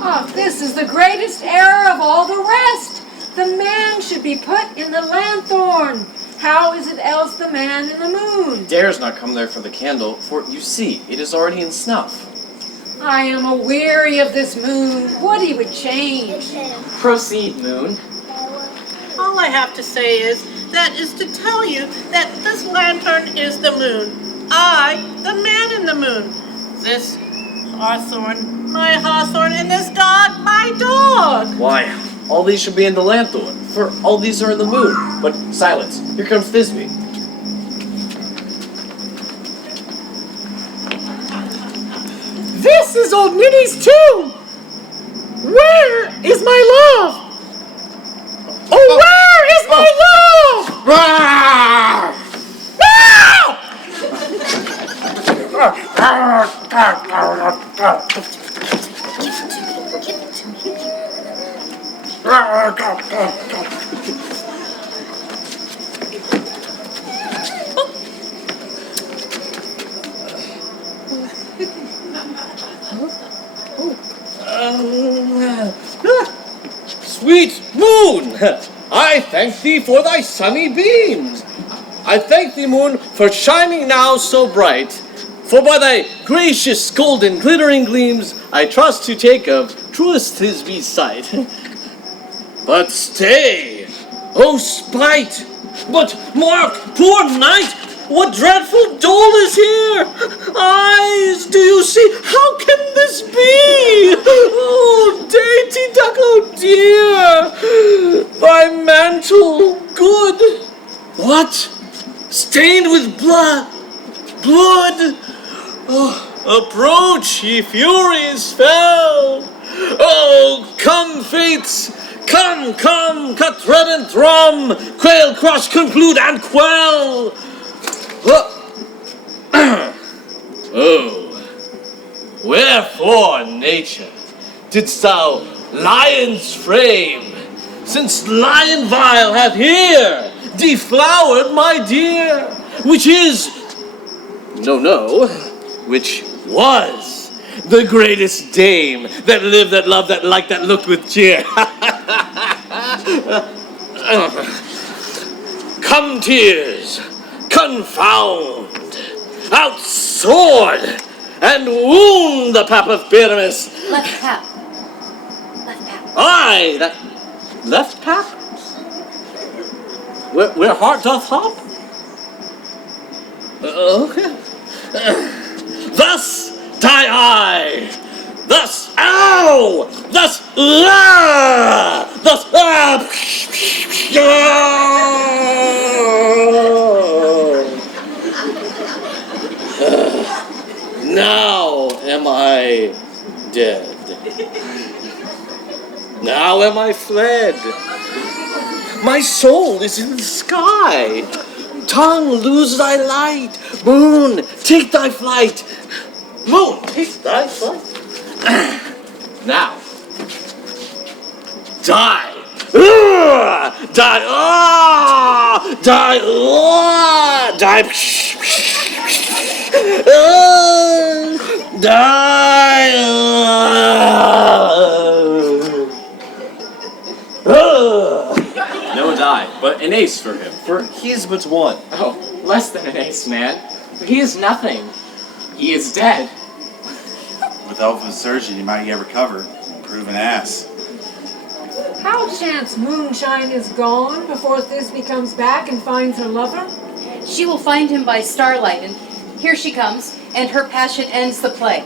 Oh, this is the greatest error of all the rest. The man should be put in the lanthorn. How is it else the man in the moon? Dares not come there for the candle, for you see, it is already in snuff. I am aweary of this moon. What he would change. Proceed, moon. All I have to say is to tell you that this lantern is the moon. I, the man in the moon. This hawthorn, my hawthorn, and this dog, my dog. Why, all these should be in the lanthorn, for all these are in the moon. But silence, here comes Thisbe. This is old Minnie's tomb. Where is my love? Oh, where is my love? Sweet moon, I thank thee for thy sunny beams. I thank thee, moon, for shining now so bright. For by thy gracious golden glittering gleams, I trust to take of truest Thisbe's sight. But stay, oh spite! But mark, poor knight, what dreadful dole is here? Eyes, do you see? How can this be? Oh, dainty duck, oh dear! Thy mantle, good. What? Stained with blood? Blood? Oh, approach, ye furies fell! Oh, come, fates! Come, cut thread and thrum! Quail, crush, conclude, and quell! Oh, wherefore, nature, didst thou lion's frame, since lion vile hath here deflowered my dear, which was the greatest dame that lived, that loved, that liked, that looked with cheer. Come, tears, confound, out sword, and wound the pap of Pyramus. Left pap. Aye, that left pap? Where heart doth hop? Okay. Thus die I. Thus, ow! Thus, thus, now am I dead. Now am I fled. My soul is in the sky. Tongue, lose thy light. Moon, take thy flight. Moon, take thy flight. Now, die. Die. Die. Die. Die. No die, but an ace for him, for he is but one. Oh, less than an ace, man. He is nothing. He is dead. With help of a surgeon, you might yet recover and prove an ass. How chance moonshine is gone before Thisbe comes back and finds her lover? She will find him by starlight, and here she comes, and her passion ends the play.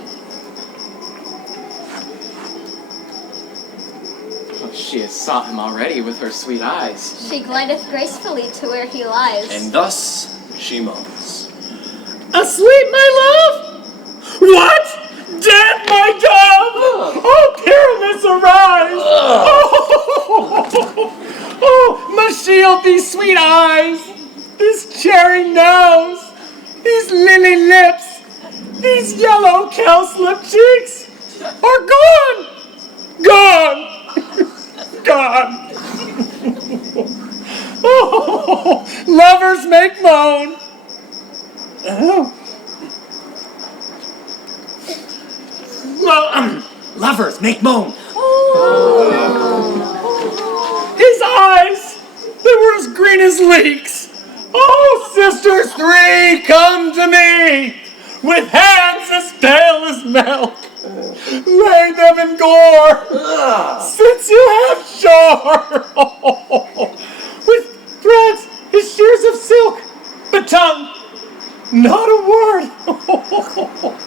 Oh, she has sought him already with her sweet eyes. She glideth gracefully to where he lies. And thus she moans. Asleep, my love? What? Dead, my dove? Oh, Pyramus, arise! Oh, must shield these sweet eyes, this cherry nose, these lily lips, these yellow cowslip cheeks are gone! Gone! Gone! Oh. Lovers make moan. Oh. Well, lovers make moan. His eyes, they were as green as leeks. Oh, sisters three, come to me, with hands as pale as milk. Lay them in gore, since you have shore. With threads, his shears of silk, but tongue, not a word.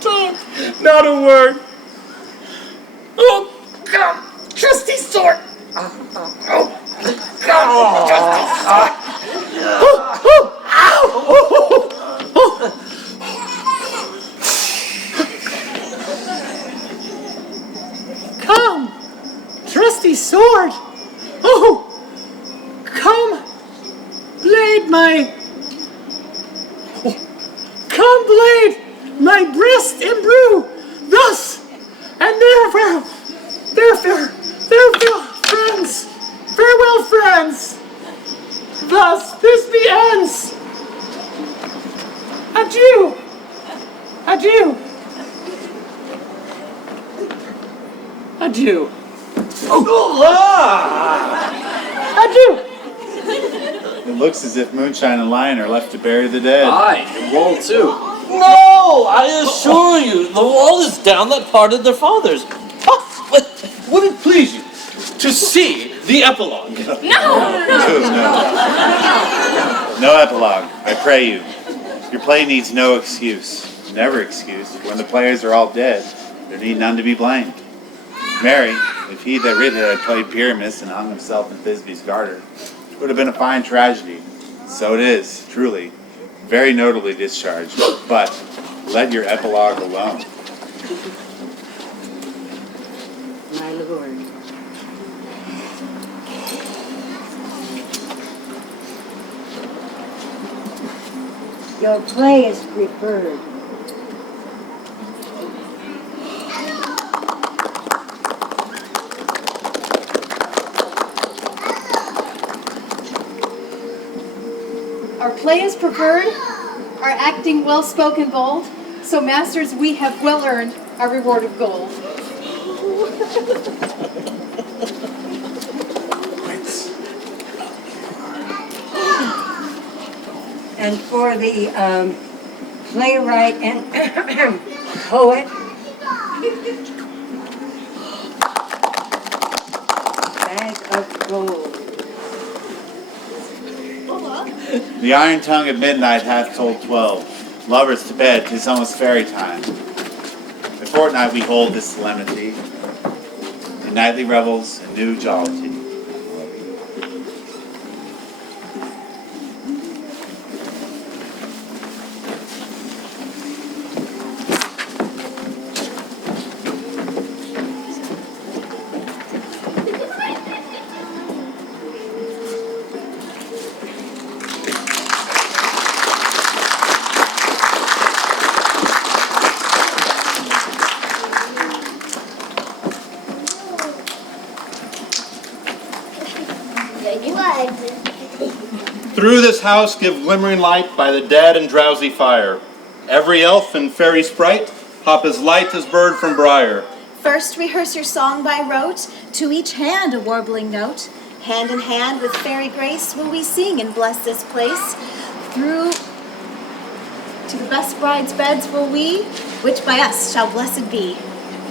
Tongue, not a word. Oh, God, trusty sword. Oh, God, trusty sword. Come, trusty sword. Oh, come, blade come, blade, my breast imbrue, thus, and there, friends, farewell, friends, thus this be ends. Adieu, adieu, adieu. Adieu. It looks as if Moonshine and Lion are left to bury the dead. Aye, the wall too. No, I assure you, the wall is down that part of their fathers. Oh, would it please you to see the epilogue? No epilogue, I pray you. Your play needs no excuse, never excuse. When the players are all dead, there need none to be blamed. Mary, if he that writ it had played Pyramus and hung himself in Thisbe's garter, it would have been a fine tragedy. So it is, truly, very notably discharged. But let your epilogue alone. My lord. Your play is preferred. Our play is preferred, our acting well-spoken bold, so masters, we have well earned our reward of gold. And for the playwright and poet, bag of gold. The iron tongue at midnight hath told 12. Lovers to bed, 'tis almost fairy time. A fortnight we hold this solemnity, in nightly revels and new jollity. Through this house give glimmering light by the dead and drowsy fire. Every elf and fairy sprite hop as light as bird from briar. First rehearse your song by rote, to each hand a warbling note. Hand in hand with fairy grace will we sing and bless this place. Through to the best brides' beds will we, which by us shall blessed be.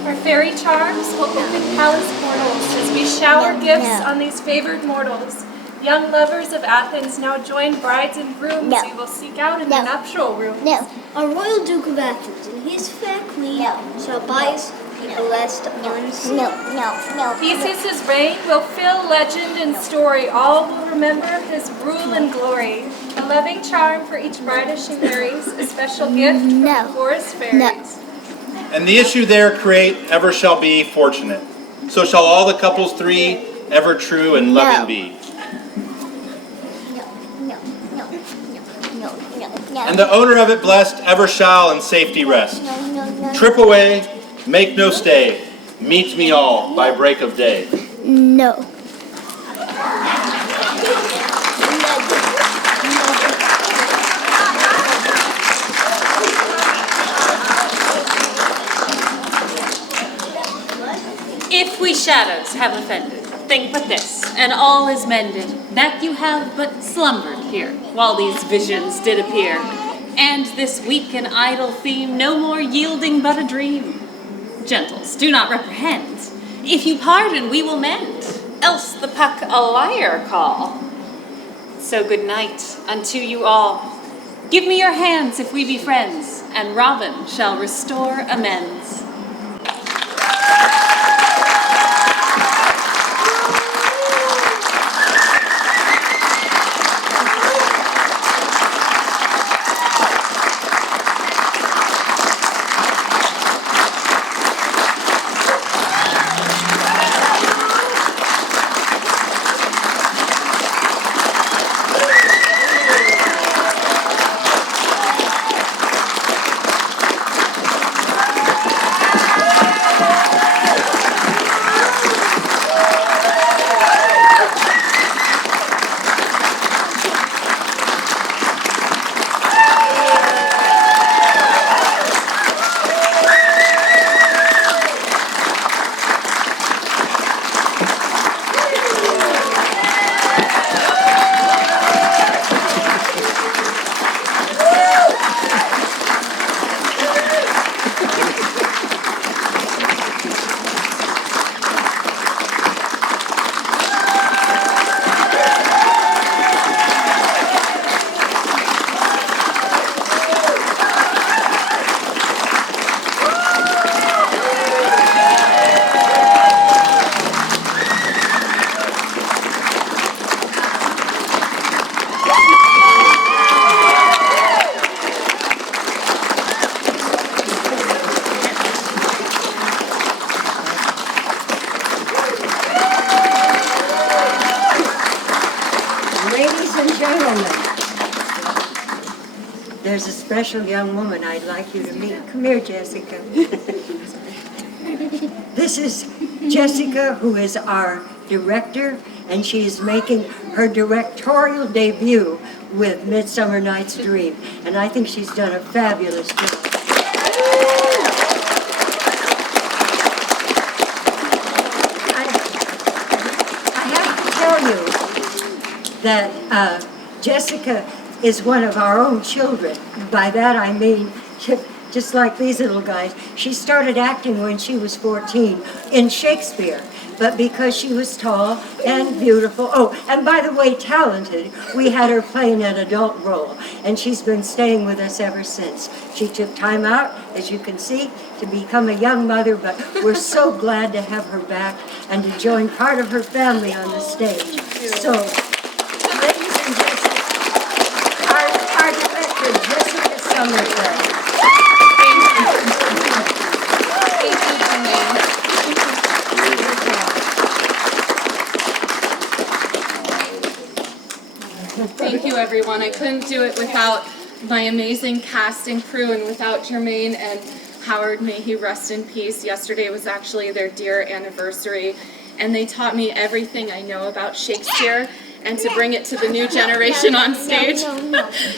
Our fairy charms will open palace portals as we shower gifts on these favored mortals. Young lovers of Athens now join brides and grooms we will seek out in the nuptial rooms. Our royal Duke of Athens and his fair queen shall by us be blessed unseen. Theseus' reign will fill legend and story. All will remember his rule and glory. A loving charm for each bride as she marries, a special gift from the forest fairies. And the issue there create ever shall be fortunate. So shall all the couples three ever true and loving be. And the owner of it blessed ever shall in safety rest. Trip away, make no stay. Meet me all by break of day. No. If we shadows have offended, think but this, and all is mended, that you have but slumbered here, while these visions did appear, and this weak and idle theme no more yielding but a dream. Gentles, do not reprehend. If you pardon, we will mend, else the puck a liar call. So good night unto you all. Give me your hands if we be friends, and Robin shall restore amends. There's a special young woman I'd like you to meet. Come here, Jessica. This is Jessica, who is our director, and she is making her directorial debut with Midsummer Night's Dream. And I think she's done a fabulous job. I have to tell you that Jessica is one of our own children. By that I mean, just like these little guys, she started acting when she was 14 in Shakespeare. But because she was tall and beautiful, oh, and by the way, talented, we had her playing an adult role. And she's been staying with us ever since. She took time out, as you can see, to become a young mother, but we're so glad to have her back and to join part of her family on the stage. So, ladies and gentlemen, our director, Jessica Summerfeld. Thank you, everyone. I couldn't do it without my amazing cast and crew and without Jermaine and Howard. May he rest in peace. Yesterday was actually their dear anniversary, and they taught me everything I know about Shakespeare and to bring it to the new generation on stage.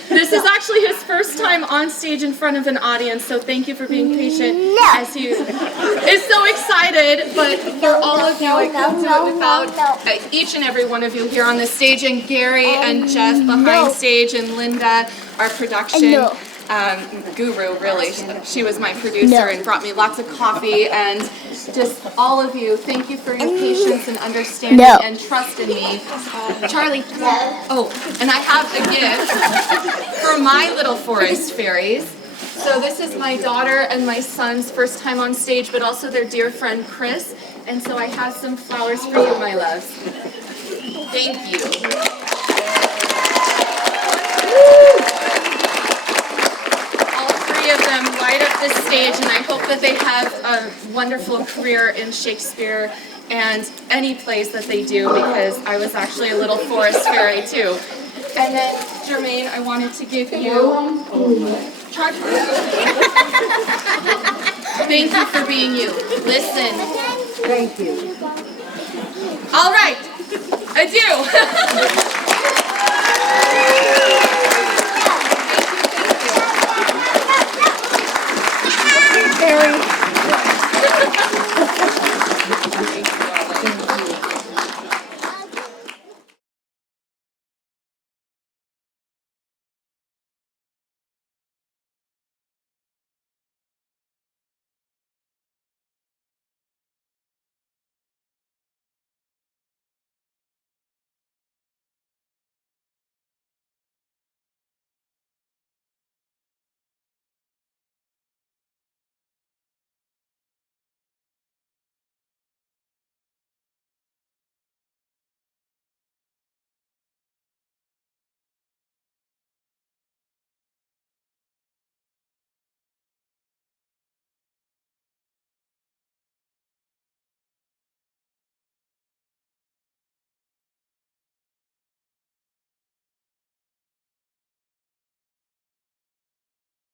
This is actually his first time on stage in front of an audience, so thank you for being patient as he is so excited. But for all of you, I couldn't do it without each and every one of you here on the stage, and Gary and Jeff behind stage, and Linda, our production guru, really. She was my producer and brought me lots of coffee, and just all of you, thank you for your patience and understanding and trust in me. Charlie, oh, and I have a gift for my little forest fairies. So this is my daughter and my son's first time on stage, but also their dear friend Chris, and so I have some flowers for you, my loves. Thank you. Of them light up this stage, and I hope that they have a wonderful career in Shakespeare and any plays that they do, because I was actually a little forest fairy too. And then, Jermaine, I wanted to give you... Thank you for being you. Listen. Thank you. All right. Adieu. Very